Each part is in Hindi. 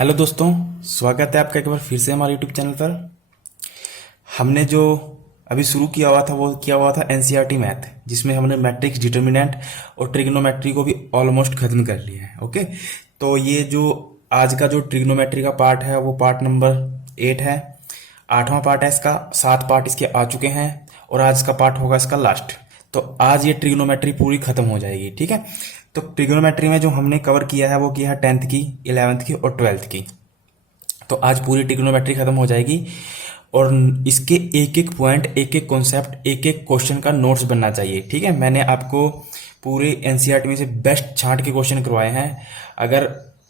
हेलो दोस्तों, स्वागत है आपका एक बार फिर से हमारे यूट्यूब चैनल पर। हमने जो अभी शुरू किया हुआ था वो किया हुआ था एनसीईआरटी मैथ, जिसमें हमने मैट्रिक्स, डिटर्मिनेंट और ट्रिग्नोमेट्री को भी ऑलमोस्ट खत्म कर लिया है। ओके, तो ये जो आज का जो ट्रिग्नोमेट्री का पार्ट है वो पार्ट नंबर 8 है। 8वां पार्ट है इसका, 7 पार्ट इसके आ चुके हैं और आज का पार्ट होगा इसका लास्ट। तो आज ये ट्रिग्नोमेट्री पूरी खत्म हो जाएगी। ठीक है, तो ट्रिग्नोमेट्री में जो हमने कवर किया है वो किया है 10th की, 11th की और 12th की। तो आज पूरी ट्रिग्नोमेट्री खत्म हो जाएगी और इसके एक एक पॉइंट, एक एक कॉन्सेप्ट, एक एक क्वेश्चन का नोट्स बनना चाहिए। ठीक है, मैंने आपको पूरे एनसीईआरटी में से बेस्ट छांट के क्वेश्चन करवाए हैं। अगर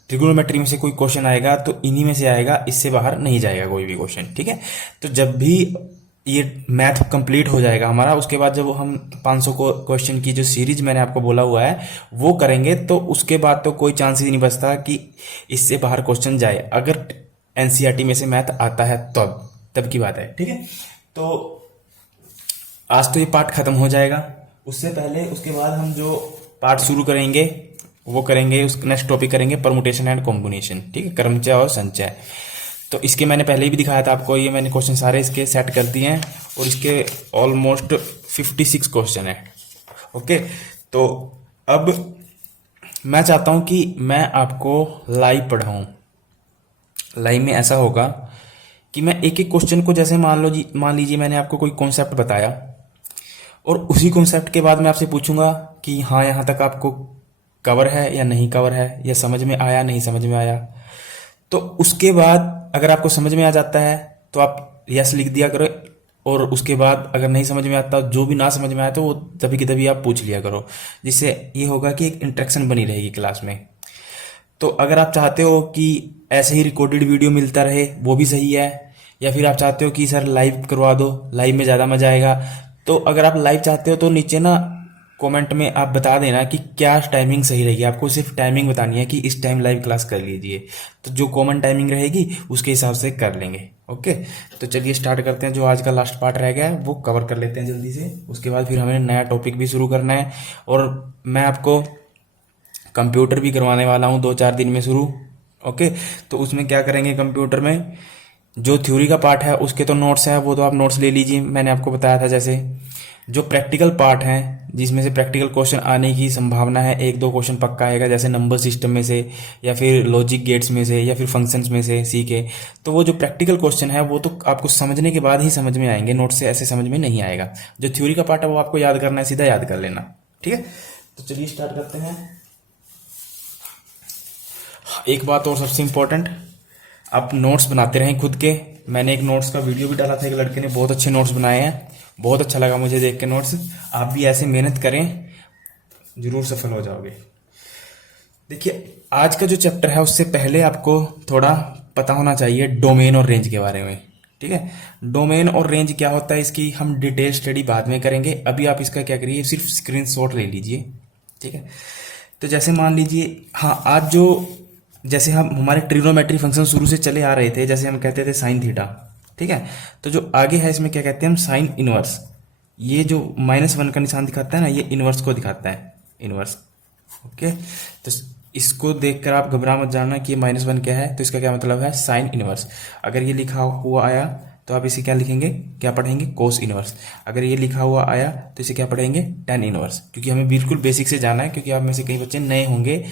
ट्रिग्नोमेट्री में से कोई क्वेश्चन आएगा तो इन्हीं में से आएगा, इससे बाहर नहीं जाएगा कोई भी क्वेश्चन। ठीक है, तो जब भी ये मैथ कंप्लीट हो जाएगा हमारा, उसके बाद जब हम 500 को क्वेश्चन की जो सीरीज मैंने आपको बोला हुआ है वो करेंगे, तो उसके बाद तो कोई चांस ही नहीं बचता कि इससे बाहर क्वेश्चन जाए, अगर एनसीईआरटी में से मैथ आता है तब की बात है। ठीक है, तो आज तो ये पार्ट खत्म हो जाएगा। उससे पहले उसके बाद हम जो पार्ट शुरू करेंगे वो करेंगे, उस नेक्स्ट टॉपिक करेंगे परमुटेशन एंड कॉम्बिनेशन। ठीक है, क्रमचय और संचय। तो इसके मैंने पहले भी दिखाया था आपको, ये मैंने क्वेश्चन सारे इसके सेट कर दिए हैं और इसके ऑलमोस्ट 56 क्वेश्चन है। ओके, तो अब मैं चाहता हूं कि मैं आपको लाइव पढ़ाऊं। लाइव में ऐसा होगा कि मैं एक एक क्वेश्चन को, जैसे मान लीजिए मैंने आपको कोई कॉन्सेप्ट बताया और उसी कॉन्सेप्ट के बाद मैं आपसे पूछूंगा कि हाँ यहाँ तक आपको कवर है या नहीं कवर है, या समझ में आया नहीं समझ में आया। तो उसके बाद अगर आपको समझ में आ जाता है तो आप यस लिख दिया करो, और उसके बाद अगर नहीं समझ में आता, जो भी ना समझ में आया, तो वो तभी की तभी आप पूछ लिया करो, जिससे ये होगा कि एक इंटरेक्शन बनी रहेगी क्लास में। तो अगर आप चाहते हो कि ऐसे ही रिकॉर्डेड वीडियो मिलता रहे वो भी सही है, या फिर आप चाहते हो कि सर लाइव करवा दो, लाइव में ज़्यादा मजा आएगा, तो अगर आप लाइव चाहते हो तो नीचे ना कमेंट में आप बता देना कि क्या टाइमिंग सही रहेगी। आपको सिर्फ टाइमिंग बतानी है कि इस टाइम लाइव क्लास कर लीजिए, तो जो कॉमन टाइमिंग रहेगी उसके हिसाब से कर लेंगे। ओके, तो चलिए स्टार्ट करते हैं। जो आज का लास्ट पार्ट रह गया है वो कवर कर लेते हैं जल्दी से, उसके बाद फिर हमें नया टॉपिक भी शुरू करना है। और मैं आपको कंप्यूटर भी करवाने वाला हूँ 2-4 दिन में शुरू। ओके, तो उसमें क्या करेंगे, कंप्यूटर में जो थ्योरी का पार्ट है उसके तो नोट्स है, वो तो आप नोट्स ले लीजिए, मैंने आपको बताया था। जैसे जो प्रैक्टिकल पार्ट है जिसमें से प्रैक्टिकल क्वेश्चन आने की संभावना है, 1-2 क्वेश्चन पक्का आएगा, जैसे नंबर सिस्टम में से, या फिर लॉजिक गेट्स में से, या फिर फंक्शंस में से सी के। तो वो जो प्रैक्टिकल क्वेश्चन है वो तो आपको समझने के बाद ही समझ में आएंगे, नोट से ऐसे समझ में नहीं आएगा। जो थ्योरी का पार्ट है वो आपको याद करना है, सीधा याद कर लेना। ठीक है, तो चलिए स्टार्ट करते हैं। एक बात और सबसे इम्पोर्टेंट, आप नोट्स बनाते रहें खुद के। मैंने एक नोट्स का वीडियो भी डाला था, एक लड़के ने बहुत अच्छे नोट्स बनाए हैं, बहुत अच्छा लगा मुझे देख के नोट्स। आप भी ऐसे मेहनत करें, जरूर सफल हो जाओगे। देखिए, आज का जो चैप्टर है उससे पहले आपको थोड़ा पता होना चाहिए डोमेन और रेंज के बारे में। ठीक है, डोमेन और रेंज क्या होता है इसकी हम डिटेल स्टडी बाद में करेंगे। अभी आप इसका क्या करिए, सिर्फ स्क्रीनशॉट ले लीजिए। ठीक है, तो जैसे मान लीजिए, हाँ, आज जो जैसे हम हमारे ट्रिग्नोमेट्री फंक्शन शुरू से चले आ रहे थे, जैसे हम कहते थे साइन थीटा। ठीक है, तो जो आगे है इसमें क्या कहते हैं हम, साइन इनवर्स। ये जो -1 का निशान दिखाता है ना, ये इनवर्स को दिखाता है, इनवर्स। ओके, तो इसको देखकर आप घबरा मत जाना कि -1 क्या है, तो इसका क्या मतलब है, साइन इनवर्स। अगर ये लिखा हुआ आया तो आप इसे क्या लिखेंगे, क्या पढ़ेंगे, कोस इनवर्स। अगर ये लिखा हुआ आया तो इसे क्या पढ़ेंगे, टेन इनवर्स। क्योंकि हमें बिल्कुल बेसिक से जाना है, क्योंकि आप में से कई बच्चे नए होंगे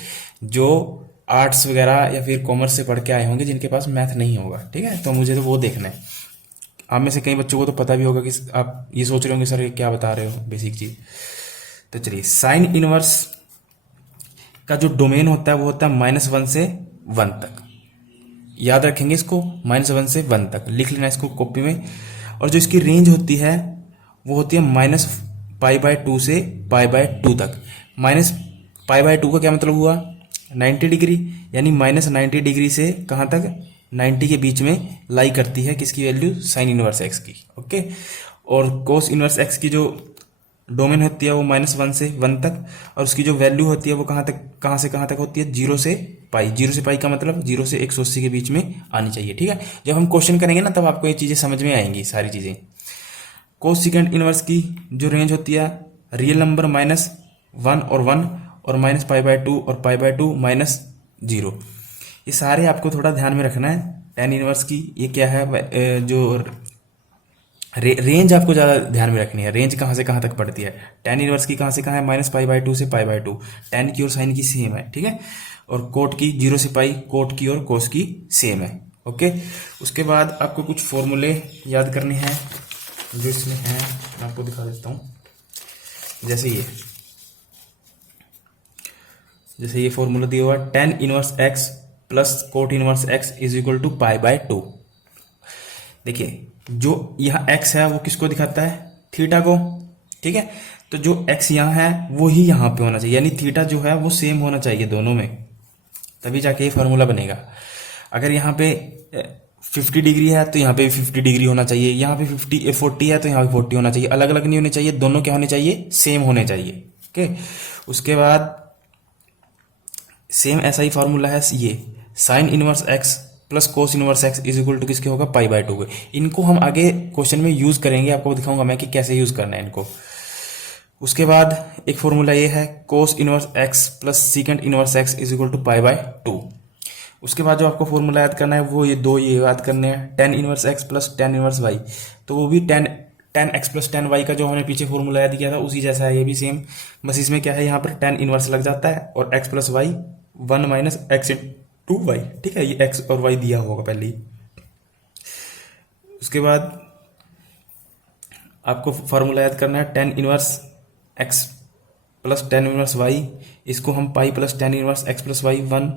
जो आर्ट्स वगैरह या फिर कॉमर्स से पढ़ के आए होंगे, जिनके पास मैथ नहीं होगा। ठीक है, तो मुझे तो वो देखना है। आप में से कई बच्चों को तो पता भी होगा कि आप ये सोच रहे होंगे सर ये क्या बता रहे हो, बेसिक चीज। तो चलिए, साइन इनवर्स का जो डोमेन होता है वो होता है -1 से 1 तक। याद रखेंगे इसको, -1 से 1 तक लिख लेना इसको कॉपी में। और जो इसकी रेंज होती है वो होती है -π/2 से π/2 तक। -π/2 का क्या मतलब हुआ, 90 डिग्री, यानी -90 डिग्री से कहाँ तक, 90 के बीच में लाई करती है किसकी वैल्यू, साइन इनवर्स एक्स की। ओके, और कोस इनवर्स एक्स की जो डोमेन होती है वो -1 से 1 तक, और उसकी जो वैल्यू होती है वो कहाँ तक, कहाँ से कहाँ तक होती है, 0 से पाई। 0 से पाई का मतलब 0 से 180 के बीच में आनी चाहिए। ठीक है, जब हम क्वेश्चन करेंगे ना तब आपको ये चीज़ें समझ में आएंगी सारी चीज़ें। कोस सेकेंड इनवर्स की जो रेंज होती है, रियल नंबर -1 और 1, और -π/2 और π/2 -0। ये सारे आपको थोड़ा ध्यान में रखना है। टेन इनवर्स की ये क्या है, जो रेंज आपको ज़्यादा ध्यान में रखनी है। रेंज कहाँ से कहाँ तक पड़ती है, टेन इनवर्स की कहाँ से कहाँ है, -π/2 से π/2। टेन की और साइन की सेम है, ठीक है। और कोट की 0 से पाई, कोट की और कोस की सेम है। ओके, उसके बाद आपको कुछ फॉर्मूले याद करने हैं जो इसमें हैं, मैं आपको दिखा देता हूँ। जैसे ये फॉर्मूला दिया हुआ है, tan inverse x plus cot inverse x is equal to π/2। देखिए जो यहाँ x है वो किसको दिखाता है, थीटा को, ठीक है। तो जो x यहाँ है वो ही यहाँ पे होना चाहिए, यानी थीटा जो है वो सेम होना चाहिए दोनों में, तभी जाके ये फार्मूला बनेगा। अगर यहाँ पे 50 डिग्री है तो यहाँ पे भी 50 डिग्री होना चाहिए, यहाँ पे 40 है तो यहाँ पे 40 होना चाहिए। अलग अलग नहीं होने चाहिए, दोनों क्या होने चाहिए, सेम होने चाहिए। ओके, उसके बाद सेम ऐसा ही फार्मूला है ये, sine inverse x plus cos inverse x is equal to किसके होगा, π/2 के। इनको हम आगे क्वेश्चन में यूज करेंगे, आपको दिखाऊंगा मैं कि कैसे यूज करना है इनको। उसके बाद एक फॉर्मूला ये है, cos inverse x plus secant inverse x is equal to π/2। उसके बाद जो आपको फॉर्मूला याद करना है वो ये याद करने हैं, tan inverse x plus tan inverse y. तो वो भी tan x plus tan y का जो हमने पीछे फॉर्मूला याद किया था उसी जैसा है ये भी सेम। बस इसमें क्या है, यहाँ पर टेन इनवर्स लग जाता है और एक्स प्लस वाई 1 - x/2y, ठीक है। ये x और y दिया होगा पहले ही। उसके बाद आपको फार्मूला याद करना है, tan inverse x plus tan inverse y, इसको हम pi plus tan inverse x plus y 1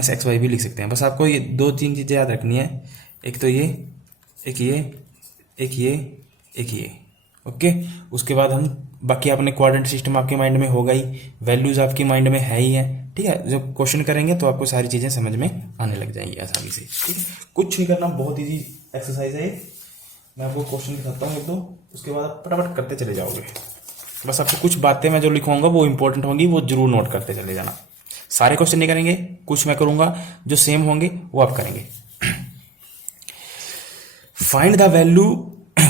- xy भी लिख सकते हैं। बस आपको ये 2-3 चीज़ें याद रखनी है, एक तो ये, एक ये, एक ये, एक ये। ओके, उसके बाद हम बाकी अपने क्वाड्रेंट सिस्टम आपके माइंड में होगा ही, वैल्यूज आपकी माइंड में है ही है, ठीक है। जब क्वेश्चन करेंगे तो आपको सारी चीजें समझ में आने लग जाएंगी आसानी से, ठीक है। कुछ नहीं करना, बहुत इजी एक्सरसाइज है ये। मैं आपको क्वेश्चन दिखाता हूँ एक दो, उसके बाद आप फटाफट करते चले जाओगे। बस आपको कुछ बातें मैं जो लिखवाऊंगा वो इंपॉर्टेंट होंगी, वो जरूर नोट करते चले जाना। सारे क्वेश्चन नहीं करेंगे, कुछ मैं करूंगा, जो सेम होंगे वो आप करेंगे।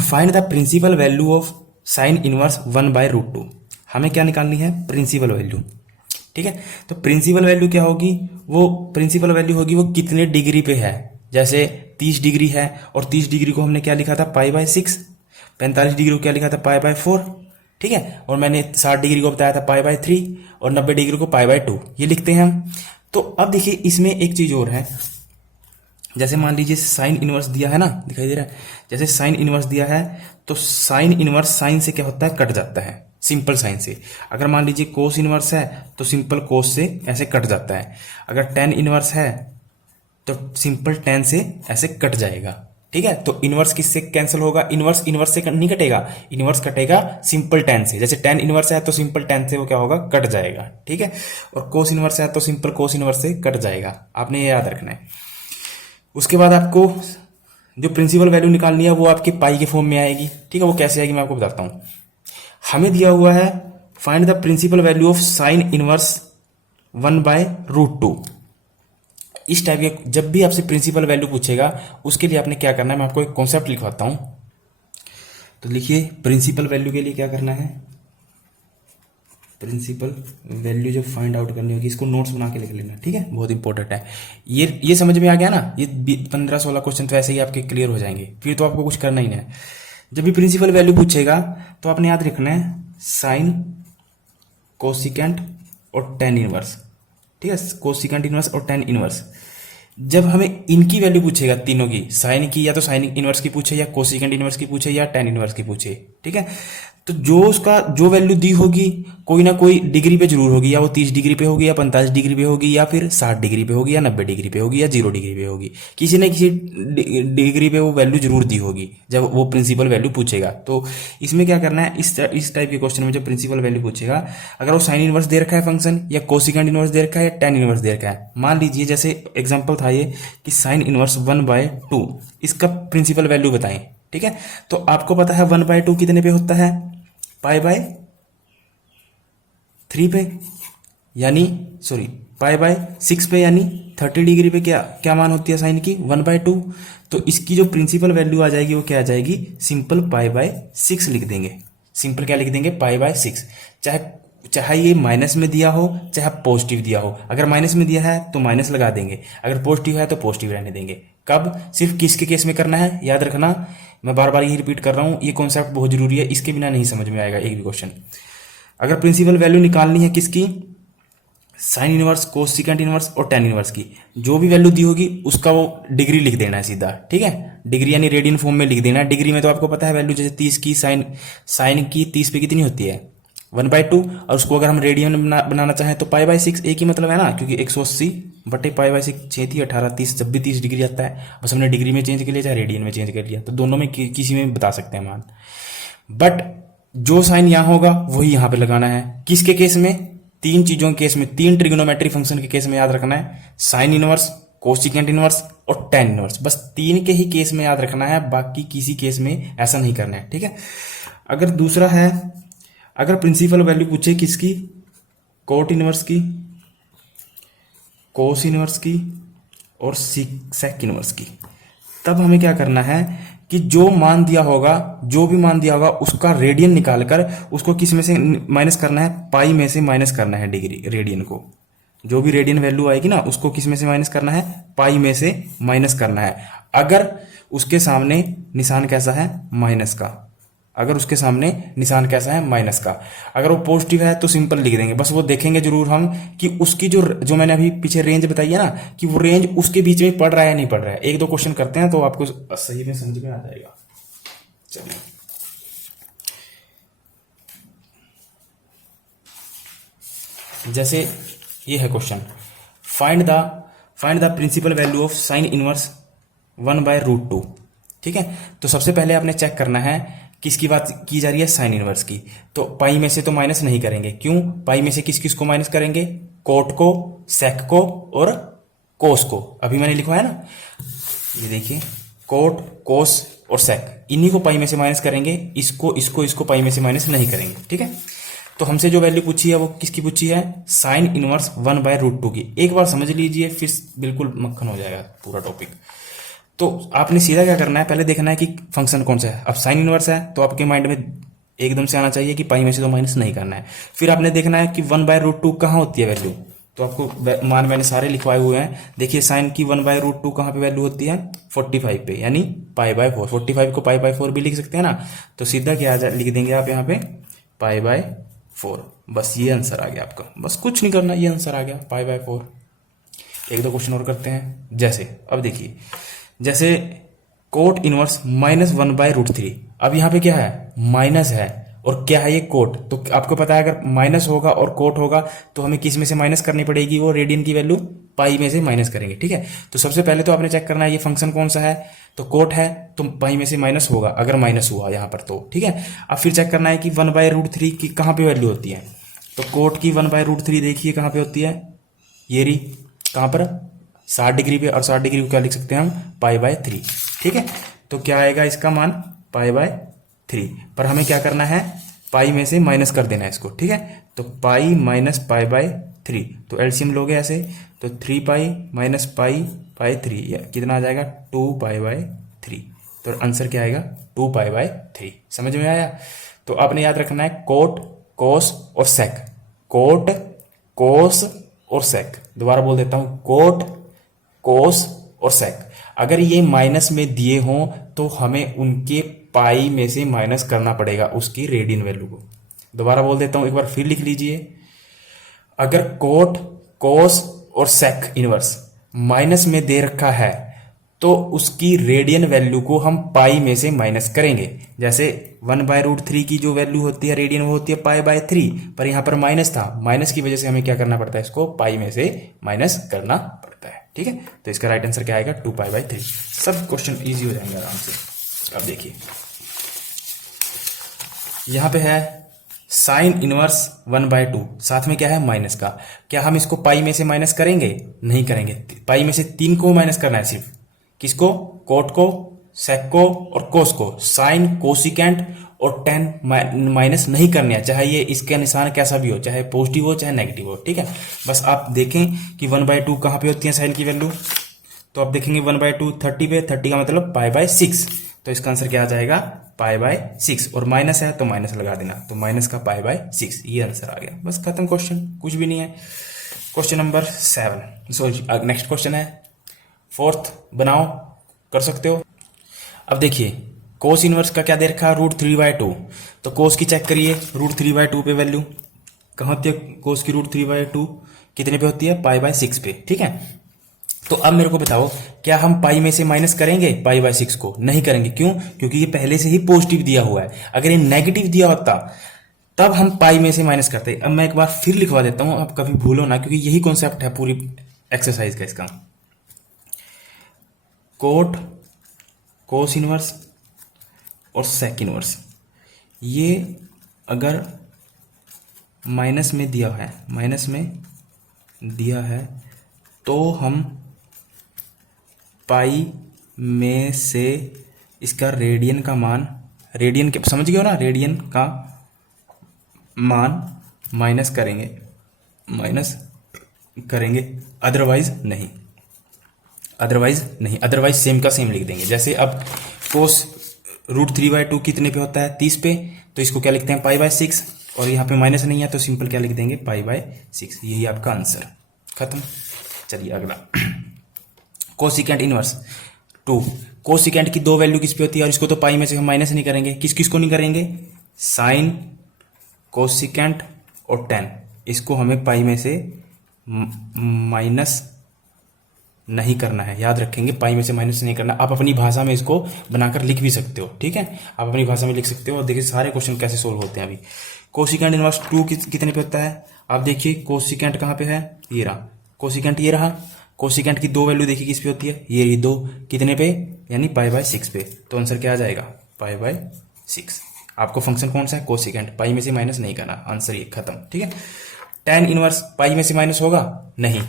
Find the principal value of sine inverse 1/√2। हमें क्या निकालनी है, प्रिंसिपल वैल्यू, ठीक है। तो प्रिंसिपल वैल्यू क्या होगी, वो प्रिंसिपल वैल्यू होगी वो कितने डिग्री पे है। जैसे 30 डिग्री है और 30 डिग्री को हमने क्या लिखा था, π/6। 45 डिग्री को क्या लिखा था, π/4, ठीक है। और मैंने 60 डिग्री को बताया था π/3 और 90 डिग्री को π/2, ये लिखते हैं हम। तो अब देखिए इसमें एक चीज और है, जैसे मान लीजिए साइन इनवर्स दिया है ना, दिखाई दे रहा है, जैसे साइन इनवर्स दिया है तो साइन इनवर्स साइन से क्या होता है, कट जाता है, सिंपल साइन से। अगर मान लीजिए कोस इनवर्स है तो सिंपल कोस से ऐसे कट जाता है। अगर टेन इनवर्स है तो सिंपल टेन से ऐसे कट जाएगा, ठीक है। तो इनवर्स किससे कैंसिल होगा, इनवर्स से नहीं कटेगा, इनवर्स कटेगा सिंपल टेन से। जैसे टेन इनवर्स है तो सिंपल टेन से वो क्या होगा, कट जाएगा, ठीक है। और कोस इनवर्स है तो सिंपल कोस इनवर्स से कट जाएगा, आपने ये याद रखना है। उसके बाद आपको जो प्रिंसिपल वैल्यू निकालनी है वो आपके पाई के फॉर्म में आएगी, ठीक है। वो कैसे आएगी मैं आपको बताता हूं। हमें दिया हुआ है find the principal value of sine inverse 1/√2। इस टाइप के जब भी आपसे प्रिंसिपल वैल्यू पूछेगा उसके लिए आपने क्या करना है, मैं आपको एक कॉन्सेप्ट लिखवाता हूं। तो लिखिए, प्रिंसिपल वैल्यू के लिए क्या करना है, प्रिंसिपल वैल्यू जो फाइंड आउट करनी होगी, इसको नोट्स बना के लिख लेना, ठीक है, बहुत इंपॉर्टेंट है। ये समझ में आ गया ना, ये 15-16 क्वेश्चन तो ऐसे ही आपके क्लियर हो जाएंगे, फिर तो आपको कुछ करना ही नहीं है। जब भी प्रिंसिपल वैल्यू पूछेगा तो आपने याद रखना है साइन, कोसिकेंट और टेन इनवर्स, ठीक है। कोसिकेंट इनवर्स और टेन इनवर्स। जब हमें इनकी वैल्यू पूछेगा तीनों की, साइन की या तो साइन इनवर्स की पूछे, या कोसिकेंट इनवर्स की पूछे, या टेन इनवर्स की पूछे, ठीक है। तो जो वैल्यू दी होगी कोई ना कोई डिग्री पे जरूर होगी, या वो 30 डिग्री पे होगी, या 45 डिग्री पे होगी, या फिर 60 डिग्री पे होगी, या 90 डिग्री पे होगी, या 0 डिग्री पे होगी। किसी न किसी डिग्री पे वो वैल्यू जरूर दी होगी जब वो प्रिंसिपल वैल्यू पूछेगा। तो इसमें क्या करना है, इस टाइप के क्वेश्चन में जब प्रिंसिपल वैल्यू पूछेगा, अगर वो साइन इनवर्स दे रखा है फंक्शन, या कोसिकेंट इनवर्स दे रखा है, या टेन इनवर्स दे रखा है। मान लीजिए जैसे एग्जाम्पल था ये कि साइन इनवर्स 1/2, इसका प्रिंसिपल वैल्यू बताएं, ठीक है। तो आपको पता है 1/2 कितने पे होता है, π/3 पे, यानी π/6 पे, यानी 30 डिग्री पे क्या मान होती है साइन की, 1/2। तो इसकी जो प्रिंसिपल वैल्यू आ जाएगी वो क्या आ जाएगी, सिंपल π/6 लिख देंगे। सिंपल क्या लिख देंगे, π/6। चाहे चाहे ये माइनस में दिया हो चाहे पॉजिटिव दिया हो, अगर माइनस में दिया है तो माइनस लगा देंगे, अगर पॉजिटिव है तो पॉजिटिव रहने देंगे। कब? सिर्फ किसके केस में करना है, याद रखना, मैं बार बार यही रिपीट कर रहा हूँ, ये कॉन्सेप्ट बहुत जरूरी है, इसके बिना नहीं समझ में आएगा एक भी क्वेश्चन। अगर प्रिंसिपल वैल्यू निकालनी है किसकी, साइन इनवर्स, कोसिकेंट इनवर्स और टेन इनवर्स की, जो भी वैल्यू दी होगी उसका वो डिग्री लिख देना है सीधा, ठीक है, डिग्री यानी रेडियन फॉर्म में लिख देना है। डिग्री में तो आपको पता है वैल्यू, जैसे 30 की साइन की 30 पे कितनी होती है 1/2, और उसको अगर हम रेडियन बनाना चाहें तो π/6, एक ही मतलब है ना, क्योंकि 180 बटे π/6 6 थी 18 30, जब भी 30 डिग्री आता है बस हमने डिग्री में चेंज कर लिया चाहे रेडियन में चेंज कर लिया, तो दोनों में किसी में बता सकते हैं मान। बट जो साइन यहां होगा वही यहां पे लगाना है, किसके केस में, तीन चीजों के केस में, तीन ट्रिग्नोमेट्री फंक्शन के केस में याद रखना है, साइन इनवर्स, कोसिकेंट इनवर्स और टेन इनवर्स, बस तीन के ही केस में याद रखना है, बाकी किसी केस में ऐसा नहीं करना है, ठीक है। अगर दूसरा है, अगर प्रिंसिपल वैल्यू पूछे किसकी, कोट इनवर्स की, कोस इनवर्स की और सेक इनवर्स की, तब हमें क्या करना है कि जो मान दिया होगा, जो भी मान दिया होगा उसका रेडियन निकालकर उसको किस में से माइनस करना है, पाई में से माइनस करना है डिग्री, रेडियन को, जो भी रेडियन वैल्यू आएगी ना उसको किस में से माइनस करना है, पाई में से माइनस करना है। अगर उसके सामने निशान कैसा है, माइनस का, अगर उसके सामने निशान कैसा है, माइनस का, अगर वो पॉजिटिव है तो सिंपल लिख देंगे, बस वो देखेंगे जरूर हम कि उसकी जो मैंने अभी पीछे रेंज बताई है ना, कि वो रेंज उसके बीच में पड़ रहा है या नहीं पड़ रहा है। एक दो क्वेश्चन करते हैं तो आपको सही में समझ में आ जाएगा। चलिए, जैसे ये है question, find the principal value of sine inverse 1/√2, ठीक है। तो सबसे पहले आपने चेक करना है किसकी बात की जा रही है, साइन इनवर्स की, तो पाई में से तो माइनस नहीं करेंगे, क्यों, पाई में से किस किस को माइनस करेंगे, कोट को, सेक को और कोस को, अभी मैंने लिखवाया ना, ये देखिए, कोट, कोस और सेक, इन्हीं को पाई में से माइनस करेंगे, इसको पाई में से माइनस नहीं करेंगे, ठीक है। तो हमसे जो वैल्यू पूछी है वो किसकी पूछी है, साइन इनवर्स 1/√2 की। एक बार समझ लीजिए फिर बिल्कुल मक्खन हो जाएगा पूरा टॉपिक। तो आपने सीधा क्या करना है, पहले देखना है कि फंक्शन कौन सा है। अब साइन इनवर्स है तो आपके माइंड में एकदम से आना चाहिए कि पाई में से तो माइनस नहीं करना है। फिर आपने देखना है कि 1/√2 कहाँ होती है वैल्यू, तो आपको मान मैंने सारे लिखवाए हुए हैं। देखिए साइन की 1/√2 कहाँ पे वैल्यू होती है, 45 पे, यानी π/4। 45 को π/4 भी लिख सकते हैं ना, तो सीधा क्या लिख देंगे आप यहाँ पे π/4, बस ये आंसर आ गया आपका, बस कुछ नहीं करना, ये आंसर आ गया π/4। एक दो क्वेश्चन और करते हैं, जैसे अब देखिए, जैसे कोट इनवर्स -1/√3, अब यहाँ पे क्या है, माइनस है और क्या है ये कोट, तो आपको पता है अगर माइनस होगा और कोट होगा तो हमें किस में से माइनस करनी पड़ेगी, वो रेडियन की वैल्यू पाई में से माइनस करेंगे, ठीक है। तो सबसे पहले तो आपने चेक करना है ये फंक्शन कौन सा है, तो कोट है तो पाई में से माइनस होगा, अगर माइनस हुआ यहाँ पर तो, ठीक है। अब फिर चेक करना है कि 1/√3 की कहाँ पे वैल्यू होती है, तो कोट की 1/√3 देखिए कहाँ पे होती है, ये रही, कहाँ पर, 60 डिग्री पे, और 60 डिग्री को क्या लिख सकते हैं हम, π/3, ठीक है। तो क्या आएगा इसका मान, π/3, पर हमें क्या करना है, पाई में से माइनस कर देना है इसको, ठीक है। तो पाई माइनस π/3, तो एलसीएम लोगे ऐसे, तो 3π माइनस π/3 कितना आ जाएगा, 2π/3, तो आंसर क्या आएगा, 2π/3। समझ में आया। तो आपने याद रखना है कोट, कोस और सेक, कोट, कोस और सेक, दोबारा बोल देता हूं, कोट, कोस और सेक। अगर ये माइनस में दिए हों तो हमें उनके पाई में से माइनस करना पड़ेगा उसकी रेडियन वैल्यू को। दोबारा बोल देता हूं, एक बार फिर लिख लीजिए, अगर कोट, कोस और सेक इनवर्स माइनस में दे रखा है तो उसकी रेडियन वैल्यू को हम पाई में से माइनस करेंगे। जैसे 1/√3 की जो वैल्यू होती है रेडियन, वो होती है π/3, पर यहां पर माइनस था, माइनस की वजह से हमें क्या करना पड़ता है, इसको पाई में से माइनस करना पड़ता है, ठीक है। तो इसका राइट आंसर क्या आएगा, 2π/3। सब क्वेश्चन इजी हो जाएंगे आराम से। अब देखिए यहां पे है साइन इनवर्स 1/2, साथ में क्या है, माइनस का, क्या हम इसको पाई में से माइनस करेंगे, नहीं करेंगे, पाई में से 3 को माइनस करना है, सिर्फ किसको, कोट को, सेक को और कोस को। साइन, कोसिकेंट और टेन माइनस नहीं करने हैं, चाहे ये इसका निशान कैसा भी हो, चाहे पॉजिटिव हो चाहे नेगेटिव हो, ठीक है। बस आप देखें कि 1/2 कहाँ पे होती है साइन की वैल्यू, तो आप देखेंगे 1/2 30 पे, 30 का मतलब π/6, तो इसका आंसर क्या आ जाएगा, π/6, और माइनस है तो माइनस लगा देना, तो माइनस का π/6, ये आंसर आ गया। बस खत्म क्वेश्चन, कुछ भी नहीं है। Question number 7, sorry next question है 4th, बनाओ, कर सकते हो। अब देखिए कोस इनवर्स का क्या दे रखा है, √3/2, तो कोस की चेक करिए, √3/2 पे वैल्यू कहाँ होती है, कोस की √3/2 कितने पे होती है, π/6 पे, ठीक है। तो अब मेरे को बताओ, क्या हम पाई में से माइनस करेंगे π/6 को, नहीं करेंगे, क्यों, क्योंकि ये पहले से ही पॉजिटिव दिया हुआ है। अगर ये नेगेटिव दिया होता तब हम पाई में से माइनस करते। अब मैं एक बार फिर लिखवा देता हूं, अब कभी भूलो ना, क्योंकि यही कॉन्सेप्ट है पूरी एक्सरसाइज का इसका। कोट, कोस इनवर्स और सेक इनवर्स, ये अगर माइनस में दिया है, माइनस में दिया है, तो हम पाई में से इसका रेडियन का मान, रेडियन के समझ गए हो ना, रेडियन का मान माइनस करेंगे, माइनस करेंगे, अदरवाइज नहीं, अदरवाइज नहीं, अदरवाइज सेम का सेम लिख देंगे। जैसे अब कोस √3/2 कितने पे होता है, 30 पे, तो इसको क्या लिखते हैं, π/6, और यहाँ पे माइनस नहीं है तो सिंपल क्या लिख देंगे, π/6, यही आपका आंसर, खत्म। चलिए अगला, कोसिकेंट इनवर्स 2, कोसिकेंट की 2 वैल्यू किस पे होती है, और इसको तो पाई में से हम माइनस नहीं करेंगे, किस किस को नहीं करेंगे, साइन, कोसिकेंट और टेन, इसको हमें पाई में से माइनस नहीं करना है, याद रखेंगे, पाई में से माइनस नहीं करना। आप अपनी भाषा में इसको बनाकर लिख भी सकते हो, ठीक है, आप अपनी भाषा में लिख सकते हो। और देखिए सारे क्वेश्चन कैसे सोल्व होते हैं। अभी कोसिकेंट इनवर्स 2 कितने पे होता है, आप देखिए कोसिकेंट कहाँ पे है, ये रहा कोसिकेंट, ये रहा कोसिकेंट की 2 वैल्यू देखिए किस पे होती है, ये 2 कितने पे, यानी π/6 पे, तो आंसर क्या आ जाएगा, π/6। आपको फंक्शन कौन सा है, कोसिकेंट, पाई में से माइनस नहीं करना, आंसर ये, खत्म, ठीक है। टेन इनवर्स पाई में से माइनस होगा, नहीं,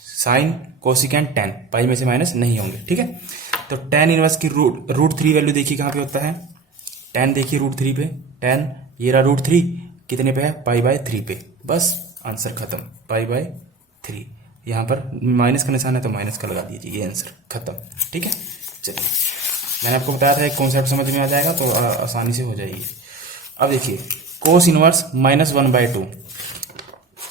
साइन, कोसिकेंट, टेन पाई में से माइनस नहीं होंगे, ठीक है। तो टेन इनवर्स की √3 वैल्यू देखिए कहाँ पे होता है, टेन देखिए √3 पे, टेन ये रहा √3 कितने पे है, π/3 पे, बस आंसर खत्म, π/3। यहाँ पर माइनस का निशान है तो माइनस का लगा दीजिए, ये आंसर खत्म, ठीक है। चलिए मैंने आपको बताया था एक कॉन्सेप्ट समझ में आ जाएगा तो आसानी से हो जाएगी। अब देखिए कोस इनवर्स -1/2,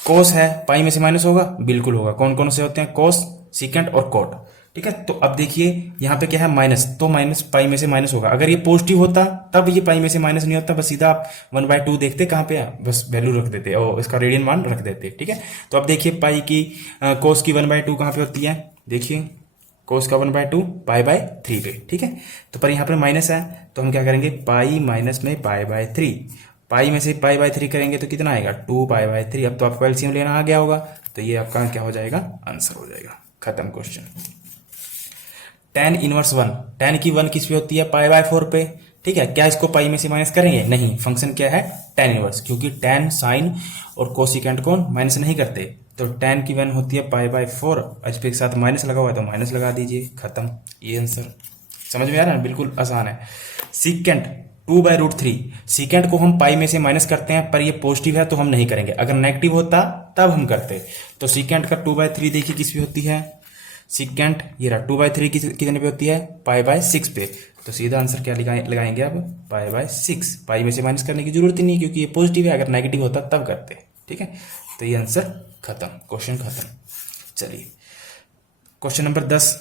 कोस है पाई में से माइनस होगा, बिल्कुल होगा, कौन कौन से होते हैं, कोस, सीकेंट और कोट, ठीक है। तो अब देखिए यहाँ पे क्या है, माइनस, तो माइनस पाई में से माइनस होगा। अगर ये पॉजिटिव होता तब ये पाई में से माइनस नहीं होता, बस सीधा आप 1/2 देखते कहाँ पे है, बस वैल्यू रख देते और इसका रेडियन मान रख देते, ठीक है। तो अब देखिए पाई की कोस की 1/2 कहाँ पे होती है, देखिए कोस का 1/2 π/3 पे, ठीक है। तो पर यहाँ पे माइनस है तो हम क्या करेंगे, पाई माइनस में π/3, पाई में से π/3 करेंगे तो कितना आएगा, 2π/3। अब तो आपको एलसीएम लेना आ गया होगा, तो ये आपका क्या हो जाएगा, आंसर हो जाएगा, खत्म क्वेश्चन। टेन इनवर्स 1, टेन की 1 किस पे होती है, π/4 पे, ठीक है। क्या इसको पाई में से माइनस करेंगे, नहीं, फंक्शन क्या है, टेन इनवर्स, क्योंकि टेन, साइन और कोसिकेंट को माइनस नहीं करते, तो टेन की 1 होती है π/4, एच पे के साथ माइनस लगा हुआ है तो माइनस लगा दीजिए, खत्म, ये आंसर समझ में आ रहा है, बिल्कुल आसान है। सीकेंट 2/√3, सीकेंट को हम पाई में से माइनस करते हैं, पर ये पॉजिटिव है तो हम नहीं करेंगे, अगर नेगेटिव होता तब हम करते। तो सीकेंट का 2/3 देखिए किस पे होती है, सीकेंट ये रहा 2/3 कितने पे होती है, π/6 पे, तो सीधा आंसर क्या लगाएंगे अब, π/6। पाई में से माइनस करने की जरूरत ही नहीं क्योंकि ये पॉजिटिव है, अगर नेगेटिव होता तब करते, ठीक है। तो ये आंसर खत्म, क्वेश्चन खत्म। चलिए question number 10,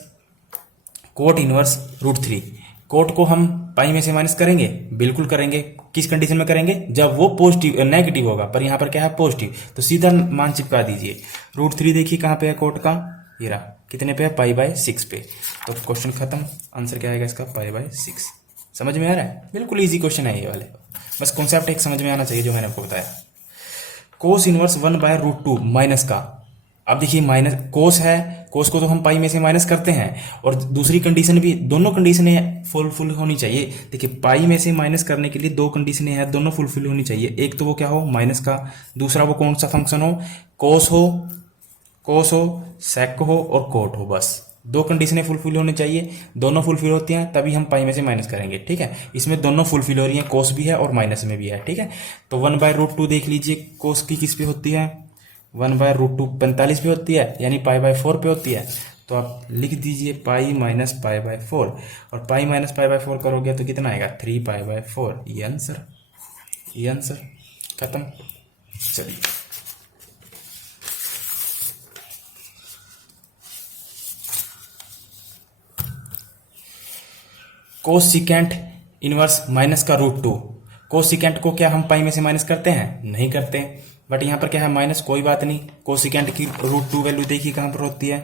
cot inverse √3, cot को हम पाई में से माइनस करेंगे, बिल्कुल करेंगे, किस कंडीशन में करेंगे, जब वो पॉजिटिव नेगेटिव होगा, पर यहाँ पर क्या है, पॉजिटिव, तो सीधा मान चिपका दीजिए। √3 देखिए कहाँ पे है कोट का, ये रहा कितने पे है, π/6 पे, तो क्वेश्चन खत्म, आंसर क्या आएगा इसका, π/6। समझ में आ रहा है, बिल्कुल इजी क्वेश्चन है ये वाले, बस कॉन्सेप्ट एक समझ में आना चाहिए जो मैंने आपको बताया। कोस इनवर्स 1/√2 माइनस का, अब देखिए माइनस कोस है, कोस को तो हम पाई में से माइनस करते हैं, और दूसरी कंडीशन भी, दोनों कंडीशनें फुलफिल होनी चाहिए। देखिए पाई में से माइनस करने के लिए 2 कंडीशनें हैं, दोनों फुलफिल होनी चाहिए, एक तो वो क्या हो, माइनस का, दूसरा वो कौन सा फंक्शन हो, कोस हो, सेक हो और कोट हो, बस 2 कंडीशनें फुलफिल होनी चाहिए, दोनों फुलफिल होती हैं तभी हम पाई में से माइनस करेंगे, ठीक है। इसमें दोनों फुलफिल हो रही हैं, कोस भी है और माइनस में भी है, ठीक है। तो 1/√2 देख लीजिए, कोस की किस पे होती है, 1/√2 45 पे होती है, यानी π/4 पे होती है, तो आप लिख दीजिए पाई माइनस पाई बाय 4, और पाई माइनस पाई बाय 4 करोगे तो कितना आएगा 3 पाई बाय 4। ये आंसर खत्म। चलिए कोसिकेंट इनवर्स माइनस का रूट 2। कोसिकेंट को क्या हम पाई में से माइनस करते हैं? नहीं करते। बट यहाँ पर क्या है माइनस, कोई बात नहीं। कोसिकेंट की रूट 2 वैल्यू देखिए कहाँ पर होती है।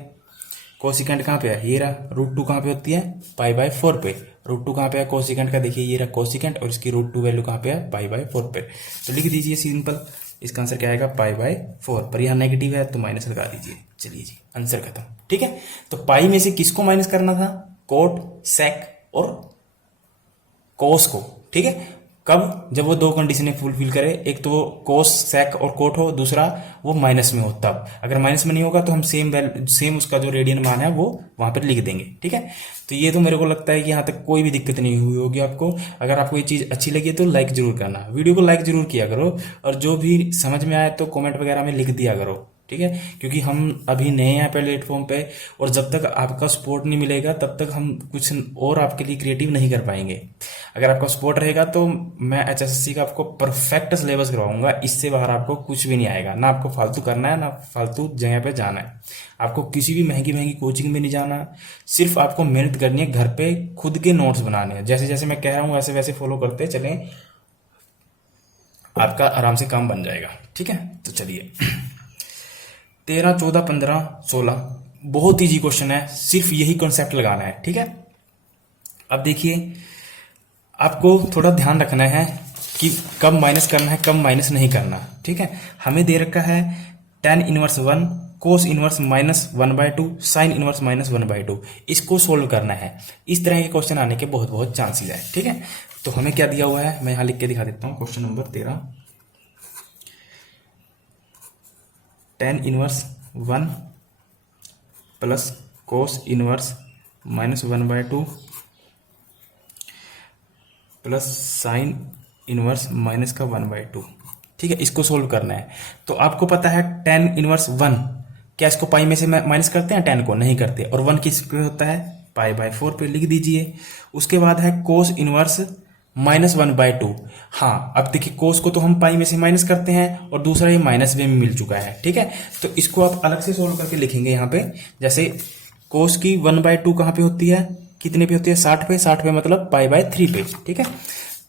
कोसिकेंट कहाँ पे है? ये रहा। रूट 2 कहाँ पे होती है? पाई बाय 4 पे। रूट 2 कहाँ पे है कोसिकेंट का? देखिए ये रहा कोसिकेंट, और इसकी रूट 2 वैल्यू कहाँ पे है? पाई बाय 4 पे। तो लिख दीजिए सिंपल, इसका आंसर क्या आएगा? Pi by 4। पर यहाँ नेगेटिव है तो माइनस लगा दीजिए। चलिए जी, आंसर खत्म। ठीक है, तो पाई में से किसको माइनस करना था? कोट, सेक और कोस को। ठीक है, कब? जब वो दो कंडीशनें फुलफिल करे, एक तो वो कोस, सेक और कोट हो, दूसरा वो माइनस में हो तब। अगर माइनस में नहीं होगा तो हम सेम उसका जो रेडियन मान है वो वहां पर लिख देंगे। ठीक है, तो ये तो मेरे को लगता है कि यहाँ तक कोई भी दिक्कत नहीं हुई होगी आपको। अगर आपको ये चीज अच्छी लगी तो लाइक जरूर करना, वीडियो को लाइक जरूर किया करो, और जो भी समझ में आए तो कॉमेंट वगैरह में लिख दिया करो। ठीक है, क्योंकि हम अभी नए हैं प्लेटफॉर्म पे, और जब तक आपका सपोर्ट नहीं मिलेगा तब तक हम कुछ और आपके लिए क्रिएटिव नहीं कर पाएंगे। अगर आपका सपोर्ट रहेगा तो मैं HSSC का आपको परफेक्ट सिलेबस करवाऊंगा। इससे बाहर आपको कुछ भी नहीं आएगा, ना आपको फालतू करना है, ना फालतू जगह पे जाना है। आपको किसी भी महंगी महंगी कोचिंग में नहीं जाना, सिर्फ आपको मेहनत करनी है, घर पे खुद के नोट्स बनाने हैं। जैसे जैसे मैं कह रहा हूँ वैसे वैसे फॉलो करते चलें, आपका आराम से काम बन जाएगा। ठीक है, तो चलिए 13, 14, 15, 16 बहुत इजी क्वेश्चन है, सिर्फ यही कॉन्सेप्ट लगाना है। ठीक है, अब देखिए आपको थोड़ा ध्यान रखना है कि कब माइनस करना है, कब माइनस नहीं करना। ठीक है, हमें दे रखा है tan inverse 1, cos inverse -1/2, sine inverse -1/2। इसको सोल्व करना है। इस तरह के क्वेश्चन आने के बहुत बहुत चांसेस है। ठीक है, तो हमें क्या दिया हुआ है मैं यहां लिख के दिखा देता हूं। Question number 13, tan inverse 1 plus cos inverse -1/2 plus sign inverse minus का 1/2। ठीक है, इसको सोल्व करना है। तो आपको पता है tan इनवर्स 1, क्या इसको पाई में से माइनस करते हैं? tan को नहीं करते। और 1 किस पे होता है? पाई बाय 4 पे। लिख दीजिए। उसके बाद है कोस इनवर्स -1/2। हाँ, अब देखिए कोस को तो हम पाई में से माइनस करते हैं, और दूसरा ये माइनस में मिल चुका है। ठीक है, तो इसको आप अलग से सोल्व करके लिखेंगे यहाँ पे। जैसे कोस की 1/2 कहाँ पे होती है? कितने पे होती है? 60 पे। 60 पे मतलब पाई बाय 3 पे। ठीक है,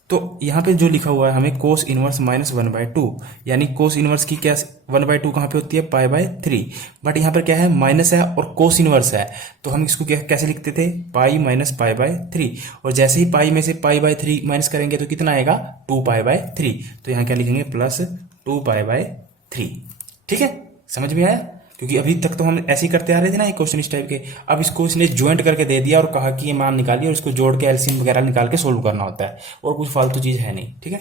तो यहाँ पे जो लिखा हुआ है हमें कोस इनवर्स -1/2, यानी कोस इनवर्स की क्या 1/2 कहाँ पे होती है? Pi by 3। बट यहाँ पर क्या है? माइनस है और कोस इनवर्स है, तो हम इसको कैसे लिखते थे? Pi minus pi by 3। और जैसे ही पाई में से पाई बाय 3 माइनस करेंगे तो कितना आएगा? 2 पाई बाय 3। तो यहाँ क्या लिखेंगे? Plus 2 pi by 3। ठीक है, समझ में आया? क्योंकि अभी तक तो हम ऐसे ही करते आ रहे थे ना ये क्वेश्चन इस टाइप के। अब इसको इसने ज्वाइंट करके दे दिया और कहा कि ये मान निकालिए, और इसको जोड़ के एलसीएम वगैरह निकाल के सोल्व करना होता है, और कुछ फालतू चीज है नहीं। ठीक है,